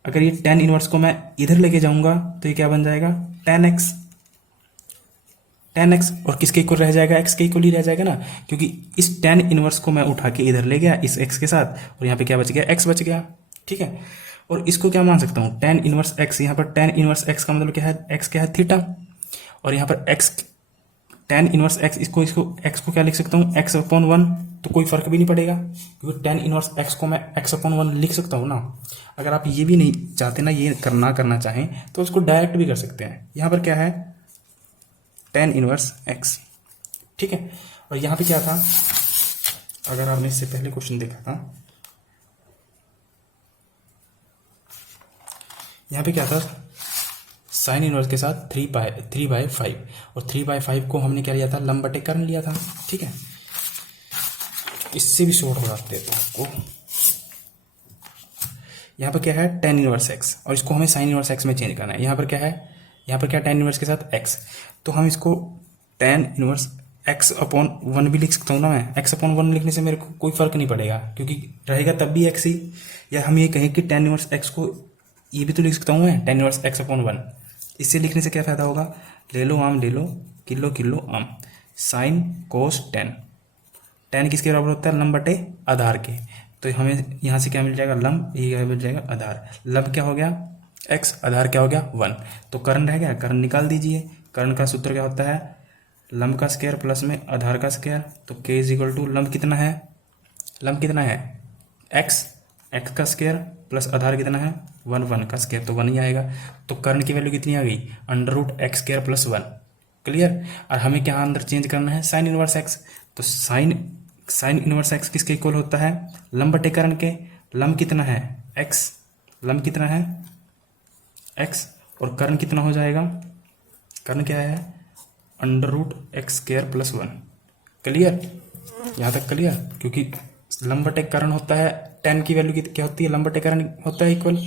अगर ये tan इनवर्स को मैं इधर लेके जाऊंगा तो ये क्या बन जाएगा, tan x, और किसके इक्वल रह जाएगा, x के इक्वल ही रह जाएगा ना, क्योंकि इस tan इनवर्स को मैं उठा के इधर ले गया इस x के साथ, और यहाँ पे क्या बच गया, x बच गया। ठीक है, और इसको क्या मान सकता हूँ, tan इनवर्स x, यहाँ पर tan इनवर्स x का मतलब क्या है, x क्या है, थीटा, और यहाँ पर x tan इनवर्स x, इसको x को क्या लिख सकता हूँ, x/1, तो कोई फर्क भी नहीं पड़ेगा, क्योंकि tan इनवर्स x को मैं x/1 लिख सकता हूँ ना। अगर आप ये भी नहीं चाहते ना, ये करना चाहें तो उसको डायरेक्ट भी कर सकते हैं। यहाँ पर क्या है, tan इनवर्स x। ठीक है, और यहाँ पे क्या था, अगर आपने इससे पहले क्वेश्चन देखा था, यहाँ पे क्या था, साइन इनवर्स के साथ 3/5, और 3/5 को हमने क्या लिया था, लंब बटे कर्ण लिया था। ठीक है, इससे भी शॉर्ट हो जाते हैं तो आपको, यहाँ पर क्या है tan इनवर्स x, और इसको हमें साइन इनवर्स x में चेंज करना है। यहाँ पर क्या है, यहाँ पर क्या tan इनवर्स के साथ x, तो हम इसको tan इनवर्स x/1 भी लिख सकता हूँ ना मैं। x/1 लिखने से मेरे को कोई फर्क नहीं पड़ेगा, क्योंकि रहेगा तब भी x ही। या हम ये कहें कि tan इनवर्स x को ये भी तो लिख सकता हूँ मैं, tan इनवर्स x/1। इससे लिखने से क्या फायदा होगा, ले लो आम ले लो, किलो किलो आम, साइन कोस tan किसके बराबर होता है, लंब बटे आधार के। तो हमें यहाँ से क्या मिल जाएगा, लंब, ये मिल जाएगा आधार। लंब क्या हो गया x, आधार क्या हो गया 1, तो कर्ण रह गया, कर्ण निकाल दीजिए। कर्ण का सूत्र क्या होता है, लंब का स्क्वायर प्लस में आधार का स्क्वायर, तो k इक्वल टू लंब कितना है, लंब कितना है x का स्क्वायर प्लस आधार कितना है 1 का स्क्वायर, तो 1 ही आएगा। तो कर्ण की वैल्यू कितनी आ गई, √x² + 1। क्लियर। और हमें क्या अंदर चेंज करना है, साइन इनवर्स x, तो साइन इनवर्स x किसके इक्वल होता है, लंब बटे कर्ण के। लंब कितना है x, लंब कितना है x, और कर्ण कितना हो जाएगा, कर्ण क्या है √x² + 1। क्लियर, यहाँ तक क्लियर। क्योंकि लंब बटे कर्ण होता है, tan की वैल्यू क्या होती है, लंब बटे कर्ण होता है इक्वल,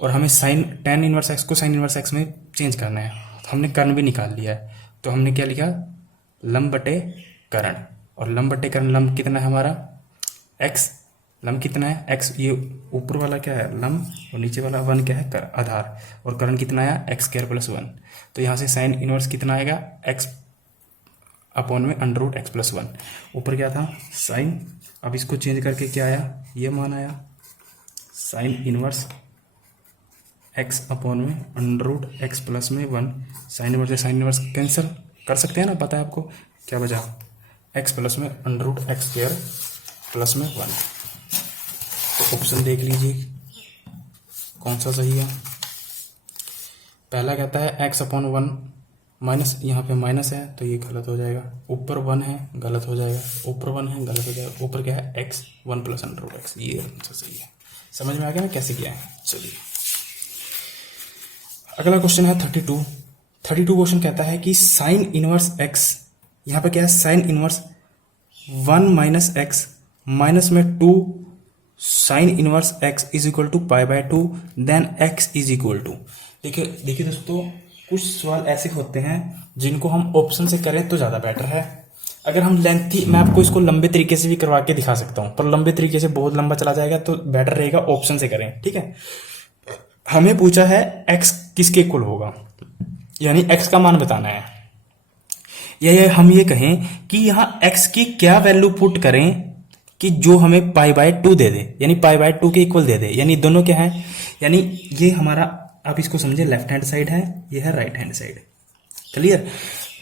और हमें tan इनवर्स x को साइन इनवर्स x में चेंज करना है। हमने कर्ण भी निकाल लिया है, तो हमने क्या लिखा, लंब बटे कर्ण, और लंब बटे कर्ण लंब कितना है हमारा x, लंब कितना है x, ये ऊपर वाला क्या है लंब, और नीचे वाला 1 क्या है आधार, और कर्ण कितना आया x² + 1। तो यहाँ से साइन इनवर्स कितना आएगा, x/में √x + 1। ऊपर क्या था साइन, अब इसको चेंज करके क्या आया, ये मान आया साइन इनवर्स x/में √x + में 1। साइन इनवर्स से साइन इनवर्स कैंसिल कर सकते हैं ना, पता है आपको, क्या बचा x प्लस में √x² + में 1। तो ऑप्शन देख लीजिए कौन सा सही है। पहला कहता है x/1 माइनस, यहाँ पे माइनस है तो ये गलत हो जाएगा, ऊपर 1 है गलत हो जाएगा, ऊपर 1 है गलत हो जाएगा, ऊपर क्या है x 1 + √x, ये आंसर सही है। समझ में आ गया ना कैसे किया है। चलिए अगला क्वेश्चन है 32 क्वेश्चन कहता है कि साइन इनवर्स x, यहाँ पे क्या है साइन इनवर्स 1 - x माइनस में 2 sine inverse x = π/2 then x = देखिए दोस्तों, कुछ सवाल ऐसे होते हैं जिनको हम ऑप्शन से करें तो ज़्यादा बेटर है। अगर हम लेंथी, मैं आपको इसको लंबे तरीके से भी करवा के दिखा सकता हूँ, पर लंबे तरीके से बहुत लंबा चला जाएगा, तो बेटर रहेगा ऑप्शन से करें। ठीक है, हमें पूछा है x किसके इक्वल होगा, यानी x का मान बताना है, या हम ये कहें कि यहाँ x की क्या वैल्यू पुट करें कि जो हमें पाई बाय 2 दे दे, यानी पाई बाय 2 के इक्वल दे दे, यानी दोनों क्या है, यानी ये हमारा, आप इसको समझे, लेफ्ट हैंड साइड है, ये है राइट हैंड साइड। क्लियर?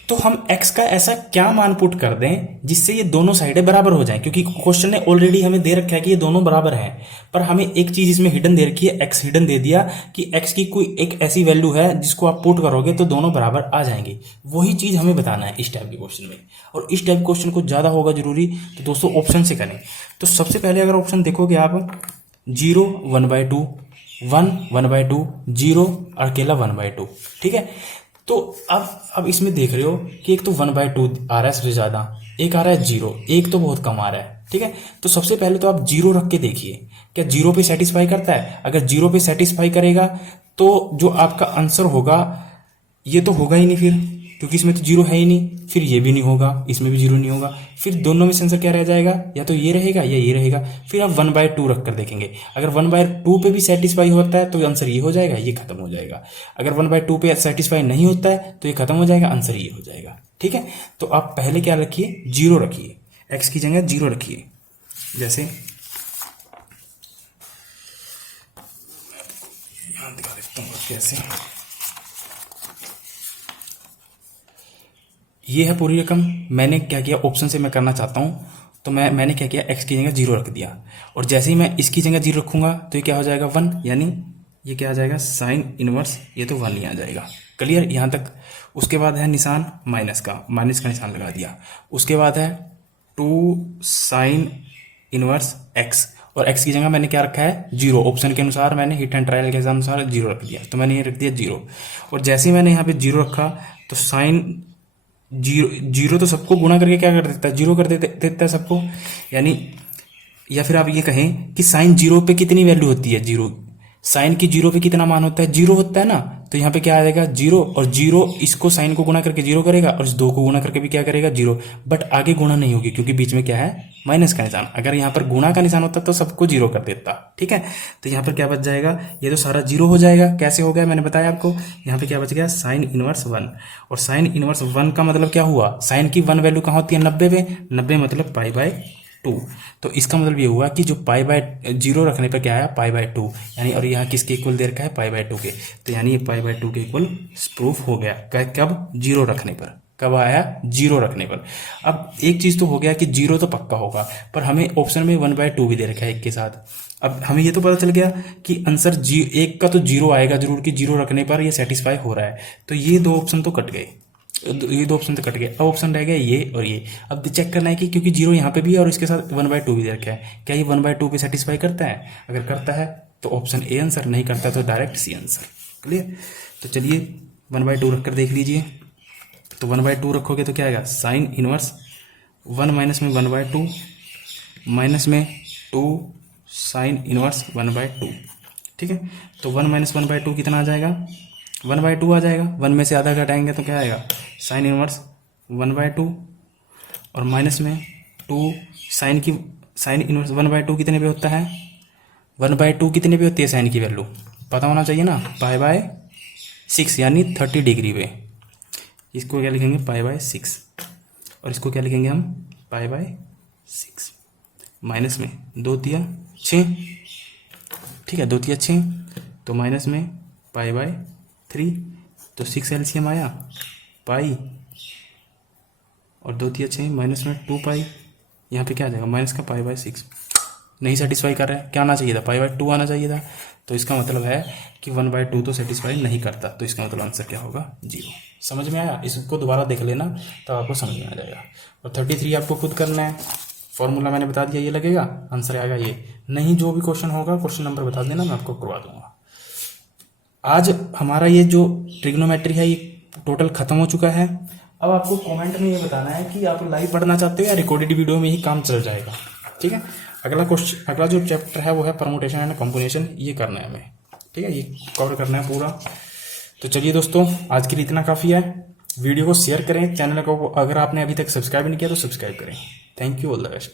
तो हम x का ऐसा क्या मान पुट कर दें जिससे ये दोनों साइडें बराबर हो जाएं, क्योंकि क्वेश्चन ने ऑलरेडी हमें दे रखा है कि ये दोनों बराबर हैं, पर हमें एक चीज इसमें हिडन दे रखी है, x हिडन दे दिया कि x की कोई एक ऐसी वैल्यू है जिसको आप पुट करोगे तो दोनों बराबर आ जाएंगे। वही चीज हमें बताना है इस टाइप के क्वेश्चन में, और इस टाइप क्वेश्चन को ज्यादा होगा जरूरी तो दोस्तों ऑप्शन से करें। तो सबसे पहले अगर ऑप्शन देखोगे आप, 0 1/2, 1 1/2, 0 अकेला 1/2, ठीक है। तो अब इसमें देख रहे हो कि एक तो 1/2 आ रहा है सबसे ज्यादा, एक आ रहा है 0, एक तो बहुत कम आ रहा है, ठीक है। तो सबसे पहले तो आप 0 रख के देखिए, क्या 0 पे सेटिस्फाई करता है? अगर 0 पे सेटिस्फाई करेगा तो जो आपका आंसर होगा ये तो होगा ही नहीं फिर, क्योंकि इसमें तो 0 है ही नहीं, फिर ये भी नहीं होगा, इसमें भी 0 नहीं होगा, फिर दोनों में से आंसर क्या रह जाएगा, या तो ये रहेगा या ये रहेगा। फिर आप 1/2 रख कर देखेंगे, अगर 1/2 पे भी सेटिस्फाई होता है तो आंसर ये हो जाएगा, ये खत्म हो जाएगा। अगर 1/2 पे सेटिस्फाई नहीं होता है तो ये खत्म हो जाएगा, आंसर ये हो जाएगा, ठीक है। तो आप पहले क्या रखिए, 0 रखिए, x की जगह 0 रखिए। जैसे यहां दिखा देता हूं कैसे, ये है पूरी रकम। मैंने क्या किया, ऑप्शन से मैं करना चाहता हूं, तो मैंने क्या किया, x की जगह 0 रख दिया, और जैसे ही मैं इसकी जगह 0 रखूंगा तो ये क्या हो जाएगा 1, यानी ये क्या आ जाएगा, साइन इनवर्स, ये तो 1 ही आ जाएगा। क्लियर यहां तक? उसके बाद है निशान माइनस का निशान लगा दिया। उसके बाद है 2 साइन इनवर्स x, और x की जगह मैंने क्या रखा है, 0। ऑप्शन के अनुसार मैंने हिट एंड ट्रायल के अनुसार 0 रख दिया, तो मैंने ये रख दिया 0। और जैसे ही मैंने यहाँ पे 0 रखा तो साइन 0 तो सबको गुणा करके क्या कर देता है, 0 कर देता है सबको, यानी, या फिर आप ये कहें कि साइन 0 पे कितनी वैल्यू होती है, 0 साइन की 0 पे कितना मान होता है, 0 होता है ना। तो यहाँ पे क्या आ जाएगा 0, और 0 इसको साइन को गुणा करके 0 करेगा, और इस 2 को गुणा करके भी क्या करेगा 0, बट आगे गुणा नहीं होगी क्योंकि बीच में क्या है, माइनस का निशान। अगर यहाँ पर गुणा का निशान होता तो सबको 0 कर देता, ठीक है। तो यहाँ पर क्या बच जाएगा, ये तो सारा 0 हो जाएगा। कैसे हो गया मैंने बताया आपको, यहाँ पे क्या बच गया, साइन इनवर्स 1, और साइन इनवर्स 1 का मतलब क्या हुआ, साइन की 1 वैल्यू कहाँ होती है, 90 पे, 90 मतलब π/2। तो इसका मतलब ये हुआ कि जो π/0 रखने पर क्या आया, π/2, यानी, और यहाँ किसके इक्वल दे रखा है, π/2 के, तो यानी ये π/2 के इक्वल प्रूफ हो गया। कब, 0 रखने पर। कब आया, 0 रखने पर। अब एक चीज तो हो गया कि 0 तो पक्का होगा, पर हमें ऑप्शन में 1/2 भी दे रखा है एक के साथ। अब हमें ये तो पता चल गया कि आंसर एक का तो 0 आएगा जरूर, कि 0 रखने पर ये सेटिस्फाई हो रहा है। तो ये 2 ऑप्शन तो कट गए, ये 2 ऑप्शन तो कट गए। अब ऑप्शन रह गया ये और ये। अब चेक करना है कि क्योंकि 0 यहाँ पे भी है और इसके साथ 1/2 भी दे रखा है, क्या ये 1/2 पे सेटिस्फाई करता है? अगर करता है तो ऑप्शन ए आंसर, नहीं करता तो डायरेक्ट सी आंसर। क्लियर? तो चलिए 1/2 रखकर देख लीजिए। तो 1/2 रखोगे तो क्या आएगा, साइन इनवर्स 1 माइनस में 1/2 माइनस में 2 साइन इनवर्स 1/2, ठीक है। तो 1 माइनस 1/2 कितना आ जाएगा, 1/2 आ जाएगा। 1 में से आधा घटाएंगे तो क्या आएगा, साइन इनवर्स 1/2, और माइनस में 2 साइन इनवर्स 1/2 कितने पे होता है, 1/2 कितने पे होती है साइन की वैल्यू, पता होना चाहिए ना, π/6 यानी 30 डिग्री पे। इसको क्या लिखेंगे, π/6, और इसको क्या लिखेंगे हम, π/6, माइनस में 2 तिया 6, ठीक है, 2 तिया 6, तो माइनस में π/3, तो 6 एलसीएम आया पाई, और 2 तिया 6 माइनस में 2 पाई, यहाँ पे क्या आ जाएगा, माइनस का π/6। नहीं सेटिस्फाई कर रहा है, क्या आना चाहिए था, π/2 आना चाहिए था। तो इसका मतलब है कि 1/2 तो सेटिस्फाई नहीं करता, तो इसका मतलब आंसर क्या होगा, 0। समझ में आया? इसको दोबारा देख लेना तो आपको समझ में आ जाएगा। और 33 आपको खुद करना है, फॉर्मूला मैंने बता दिया, ये लगेगा, आंसर आएगा ये। नहीं, जो भी क्वेश्चन होगा क्वेश्चन नंबर बता देना, मैं आपको करवा दूंगा। आज हमारा ये जो ट्रिग्नोमेट्री है ये टोटल खत्म हो चुका है। अब आपको कमेंट में ये बताना है कि आप लाइव पढ़ना चाहते हो या रिकॉर्डेड वीडियो में ही काम चल जाएगा, ठीक है। अगला जो चैप्टर है वो है परमुटेशन एंड कॉम्बिनेशन, ये करना है हमें, ठीक है, ये कवर करना है पूरा। तो चलिए दोस्तों, आज के लिए इतना काफ़ी है। वीडियो को शेयर करें, चैनल को अगर आपने अभी तक सब्सक्राइब नहीं किया तो सब्सक्राइब करें। Thank you, all the best.